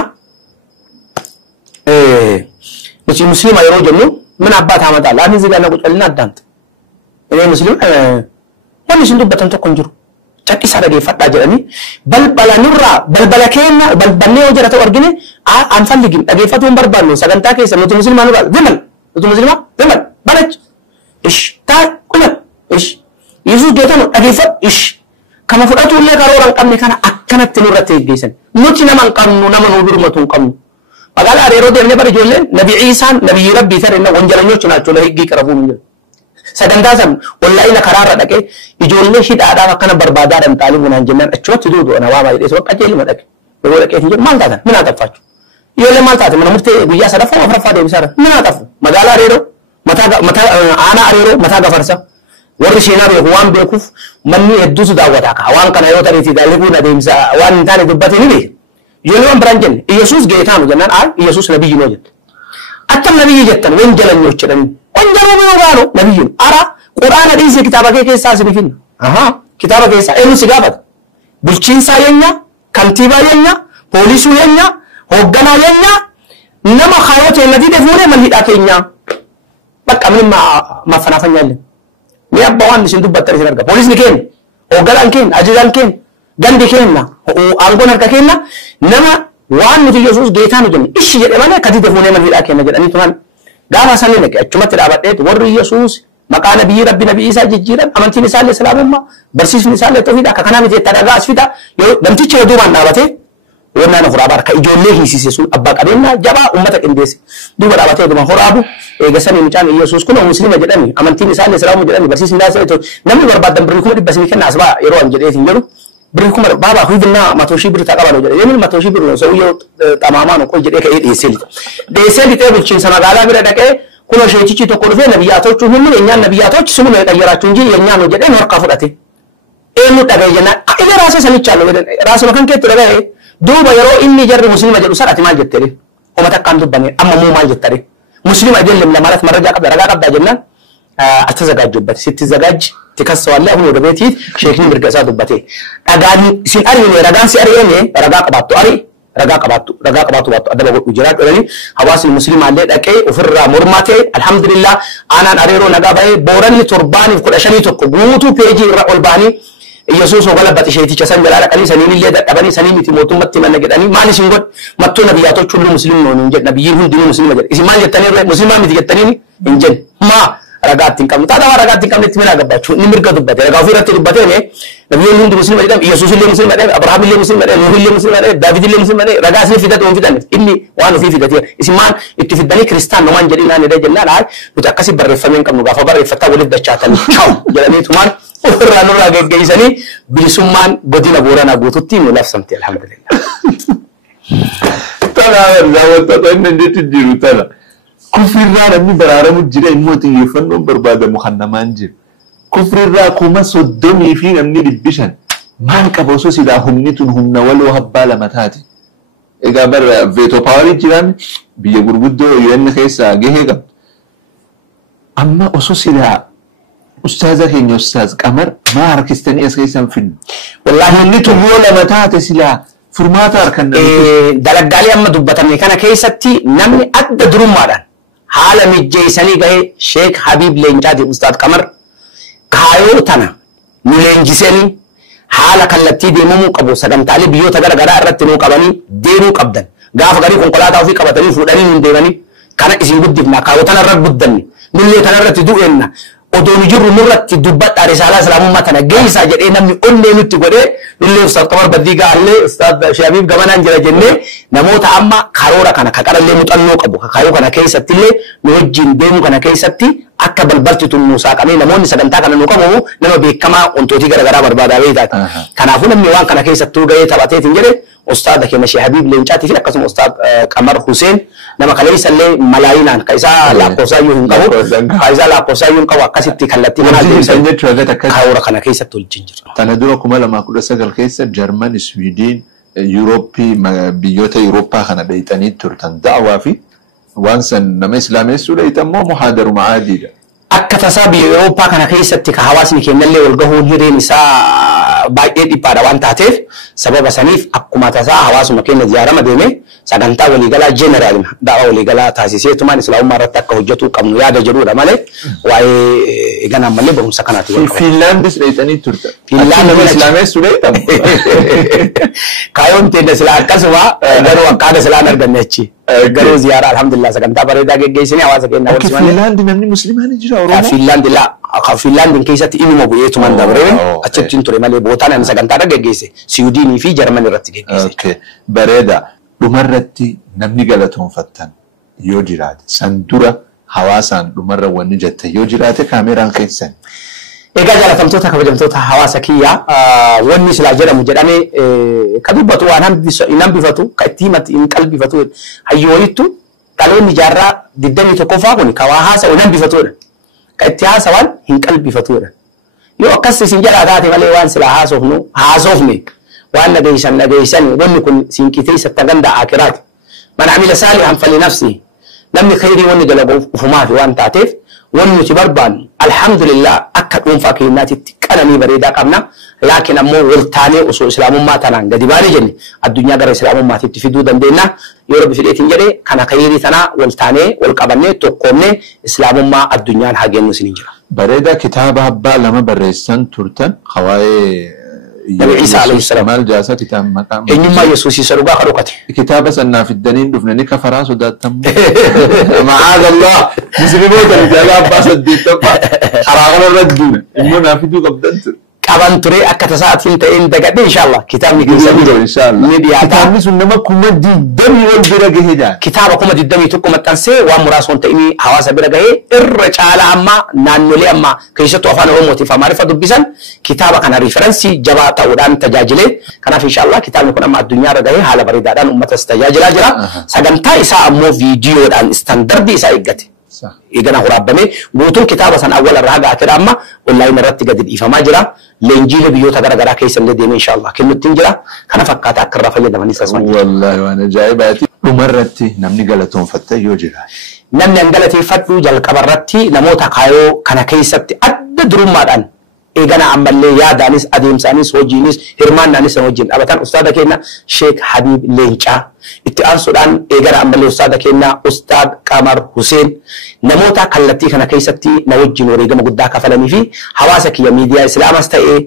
nuti musliima yeroo jennu min abbaa taamataa laafni zigaana qucalina addaanta inni musliima wanni isin dubbatan tokko hin jiru caqqisaa dhageeffadhaa jedhanii balbalanirraa balbala keenya balbannee yoo jira ta'u argine aan falligin dhageeffatuun barbaannu sagantaa keessa nuti musliimaa nurraa vimal nuti musliimaa vimal balach ish taa qumat ish yesus geetanu dhageeffadhu ish kama fudhatu illee karoora hin qabne kana akkanatti nurratti eeggeessan nuti nama hin qabnu nama nuu birmatu hin qabnu magaalaa areeroo deemnee bara ijoolleen nabi Iisaan nabiyyi rabbii ta'e inni wanjalanyochi naachuu la higgii qarabuun hin jiru sagantaa san wallahi na karaarra dhaqee ijoollee hidhaadhaaf akkana barbaadaadhaan xaalii bunaan jennaan achumatti duudu na waamaa jedhee soo qajeeluma dhaqe yeroo dhaqee hin jiru maal taatan minaa taffaachu ijoollee maal taate mana murtee guyyaa sadaffaa afuraffaa deebisaadha minaa taffu magaalaa areeroo aanaa areeroo mataa gafarsa warri seenaa beeku waan beekuuf manni hedduutu daawwata akka waan kana yoo ta'eeti daalliquun adeemsa waan hin taane dubbatee ni beeka ijoollee waan biraan jenne Iyesuus geetaanu jennaan Iyesuus nabiyyi noo jette attam nabiyyi jettan wanjalanyochi jedhanii wanjaluu yoo baanu nabiyyiin ara quraana dhiisee kitaaba kee keessaa isin finna kitaaba keessaa eenyu si gaafata bulchiinsaa yeenya kantiibaa yeenya poolisuu yeenya hoogganaa yeenya nama kaayotee nadiide fuudhee manhidhaa keenya bakka min maffanaafan nyaalle ni abba waan isin dubbattan isin arga poolisni keenya hoogganaan keenya ajajaan keenya gandi keenya aangoon harka keenya nama waan nuti Yesuus geetaa nu jenne ishi jedhe malee akkati defuunee manhidhaa keenya jedhanii tuman gaafa sanni naqe achumatti dhaabadheetu warri Yesuus maqaa nabiyyi rabbi nabii Isaa jijjiiran amantiin isaallee islaamummaa barsiisni isaallee tawhiidha akka kanaa miti itti dhagaa as fida namtichi yoo duubaan dhaabatee wannaan of raabaa akka ijoollee hiisise sun abbaa qabeenyaa jabaa ummata qindeesse duuba dhaabatee dhuma horaabu eegasanii mucaan Yesuus kun musliima jedhani amantiin isaallee islaamummaa jedhani barsiisni isaallee namni barbaadan birrii 100 isin kenna asbaa yeroo an jedheetiin jedhu بريكم بابا هو بنا ما توشي بري تقبل وجه يعني ما توشي بري سويه تماما نقول جدك إيه ديسل تقول شيء سما قالا بير دك كل شيء تيجي تقول فيه نبياتو شو هم إني نبياتو سمو نغير تونجي إني أنا جدك نور كفرتي إيه متغيرنا إذا راسه سني تشالو راسه مكان كتير دوبا يرو إني جرب مسلم جرب سر أتمال جتري وما تكان دوبني أما مو مال جتري مسلم أجل لما مرات مرة جاك رجع جنة أتزوج جبت ست زواج تكسر الله هو دبيتي شيخني بركزات دبتي أجاني سين أريني رجعان سأريني رجع كباتو أري رجع كباتو باتو أدب وجرات أريني حواس المسلم عليه أكيد وفر مرماتي الحمد لله أنا أريرو نجابه بورني ترباني كل شيء تقبوتو بيجي رأولباني يسوع ولا بتشيء تجسن جلالة كني سنين اللي ده أبني سنين متموتون متمنى جد أني ما نسينقول متو نبياتو كل مسلم نونجد نبيهم دين مسلم جد إذا ما جتني مسلم ما متي جتني إنجن ما رجعت تكمل تادا رجعت تكمل تمنا جبّا شو نمر كده بده رجعوا في رتي بده نه نبيهم دين مسلم جد يسوع اللي مسلم جد أبراهيم اللي مسلم جد نوح اللي مسلم جد داوود اللي مسلم جد رجع سني فيدا توم فيدا إني وانو في فيدا تيا إذا ما اتفقني كريستيان نوان جدي نان ده جنّا لا بتأكسي بريفمين كم نقافة بريفتا ولد دشاتني شو جلني ثمان ورانو راجع جيساني بيسمان بدينا بورنا بوتوتي ملافسمتي الحمد لله. ترى زاوية تطلع من ده تجيرو ترى. كفر الرا رمي برارة مجرى إموتي يفنون بربادة مخنمان جير. كفر الرا كوما صدمي في أمني لبشان. ما كبوسو سيدا هم نتون هم نولو هبالة متاتي. إذا بر فيتو باوري جيران بيجربودو يوم خيسا جهة. أما أسو سيدا أستاذ هني أستاذ كمر ما أركستني أسكيسان فين والله اللي تقول لما تاتسلا فرمات أركنا دلقالي أما دبتني كان كيستي نمني أدى دروم مارن حالا مجيساني جاي شيخ حبيب لينجادي أستاذ كمر كايو تنا نلينجسني حالا كالتي ديمو قبو سدم تالي بيو تغر غدا رتنو قبني ديرو قبدن غاف غري كونكولاتا في قبتني فوداني من ديراني كان اسين بدنا كايو تنا رب بدني نلي تنا رت دوئنا odoo jirru nurratti dubbadhaa risaalaa islaamummaa tana geessaa jedhee namni onnee nutti godhee nullee ustaad Qamar Baddii gaallee ustaad Shabiib gamanaan jira jennee namoota amma karoora kana kaqarallee muuxannoo qabu kaayoo kana keessatti illee nu wajjin deemu kana keessatti akka balbalti tunnuu saaqamee namoonni sagantaa kana nu qabu nama beekamaa ontootii garaagaraa barbaadaa beektaati. Kanaafuu namni waan kana keessattuu gahee taphateetiin jedhe ustaad keenya Shabiib Leencaatii fi akkasuma ustaad Qamar Huseen nama kaleessa illee malaayinaan kaisaa lakkoofsaayyuu hin qabu kaisaa lakkoofsaayyuu hin qabu akkasitti kallattii manaa deemsan jechuudha karoora kana keessatti wajjin jira. Tana dura 2019 keessa Jarman, Swiidin, Yuurooppii biyyoota Yuurooppaa kana dheeyxanii turtan da'awaa fi waan san nama islaameessuu dheeyxammoo muhaadaruma aadiidha. Akka tasaa biyya Yuurooppaa kana keessatti ka hawaasni keenyallee wal gahuun hireen isaa baay'ee dhiphaadha waan taateef sababa saniif akkuma tasaa hawaasuma keenya ziyaarama deeme sagantaa waliigalaa jeeneraalin da'awaa waliigalaa taasisee tumaan islaamummaa irratti akka hojjetu qabnu yaada jedhuudha malee waa'ee ganaan malee barumsa kanaati wal qabatu. Fiinlaandis dheeyxanii turtan. Fiinlaandis islaameessuu dheeyxamu. Kaayoon teenya silaa akkasuma garuu akkaata silaan arganne achi. Garuu ziyaara alhamdulillah sagantaa bareedaa geggeessinee hawaasa keenya wal simannee. Fiinlaandi namni musliimaan jira Oromoo. Fiinlaandi laa Fiinlaandiin keessatti inuma bu'ee tuman dabree achitti ture malee bootaan ani sagantaa geggeesse Siwiidinii fi Jarman irratti geggeesse. Bareeda dhumarratti namni galatoonfattan yoo jiraate san dura hawaasaan dhumarra wanni jette yoo jiraate kaameraan keessan. Egaa jaalatamtoota kabajamtoota hawaasa kiyyaa wanni silaa jedhamu jedhamee ka dubbatu waan hin hambifatu ka itti himatti hin qalbifatu hayyoonittu dhaloonni jaarraa 21ffaa kun ka waa haasa'u hin hambifatudha. Ka itti haasa'an hin qalbifatudha. Yoo akkas isin jedhaa taate malee waan silaa haasofne waan nageeysan wanni kun siinqitee satta ganda akiraati. Man amila saalihan falinafsi namni khayrii wanni dalagu ufumaati waan taateef wanni nuti barbaannu alhamdulillah akka dhuunfaa keenyaatitti qananii bareedaa qabna laakiin ammoo waltaanee osoo islaamummaa tanaan gadi baanee jenne addunyaa gara islaamummaatitti fiduu dandeenya yoo rabbi fidheetiin jedhee kana khayrii tanaa waltaanee wal qabannee tokkoomnee islaamummaa addunyaan haa geennu isiniin jira. Bareedaa kitaaba abbaa lama barreessan turtan hawaa'ee Nabi Isa alayhi salam maal jaasa kitaaba maqaan eenyummaa Yesuus isa dhugaa kadhokate kitaaba sannaaf iddaniin dhufnanii kafaraa sodaatamu ma'aazallah musliimoota jala abbaa saddeettaffaa haraaqana irratti duune immoo naaf iduu qabdan ture. qaban ture akka tasaatiin ta'een dagadhe inshallah kitaabni keessa inshallah kitaabni sun nama kuma diddamii ol bira gahedha kitaaba kuma diddamii tokko maxxansee waan muraasoon ta'ini hawaasa bira gahee irra caala amma naannolee amma keessattuu afaan oromootiif amaarifa dubbisan kitaaba kana riferensii jabaa ta'uudhaan tajaajilee kanaaf inshallah kitaabni kun amma addunyaa irra gahee haala bareedaadhaan uummatas tajaajilaa jira sagantaa isaa ammoo viidiyoodhaan istaandardii isaa eeggate igana huraabame guutuun kitaaba san awwal irraa haga akira amma online irratti gadi dhiifamaa jira leenjiilee biyyoota garaagaraa keessa illee deemee inshallah kennuutiin jira kana fakkaata akka irraa fayyadamanii sasman wallahi waan ajaa'ibaati dhumarratti namni galatoonfatte yoo jira namni galateeffadhu jalqaba irratti namoota kaayoo kana keessatti adda durummaadhaan eegana ammallee yaadaanis adeemsaanis hojiinis hirmaannaanis wajjin dhabatan ustaada keenya Sheekh Habib Leencaa itti aansuudhaan eegana ammallee ustaada keenya Ustaad Qamar Hussein namoota kallattii kana keessatti na wajjin wareegama guddaa kafalanii fi hawaasa kiyya miidiyaa islaamas ta'ee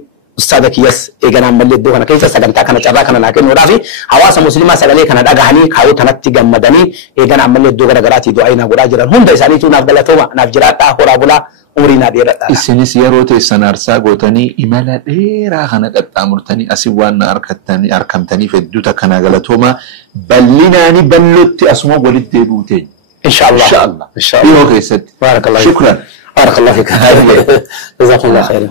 ustaada kiyyas eegana ammallee iddoo kana keessa sagantaa kana carraa kana naa kennuudhaa fi hawaasa musliimaa sagalee kana dhagahanii kaayoo kanatti gammadanii eegana ammallee iddoo garaagaraatii du'aa naa godhaa jiran hunda isaaniitu naaf galatooma naaf jiraadhaa horaa bulaa umriina dheeradha isinis yeroo teessan aarsaa gootanii imala dheeraa kana qaxxaamurtanii asii waan arkamtanii hedduu kana galatooma bal'inaanii bal'ootti asuma walitti deebi'uu teenya inshallah dhiyoo keessatti barakallahu shukran barakallahu fik jazakumullahu khairan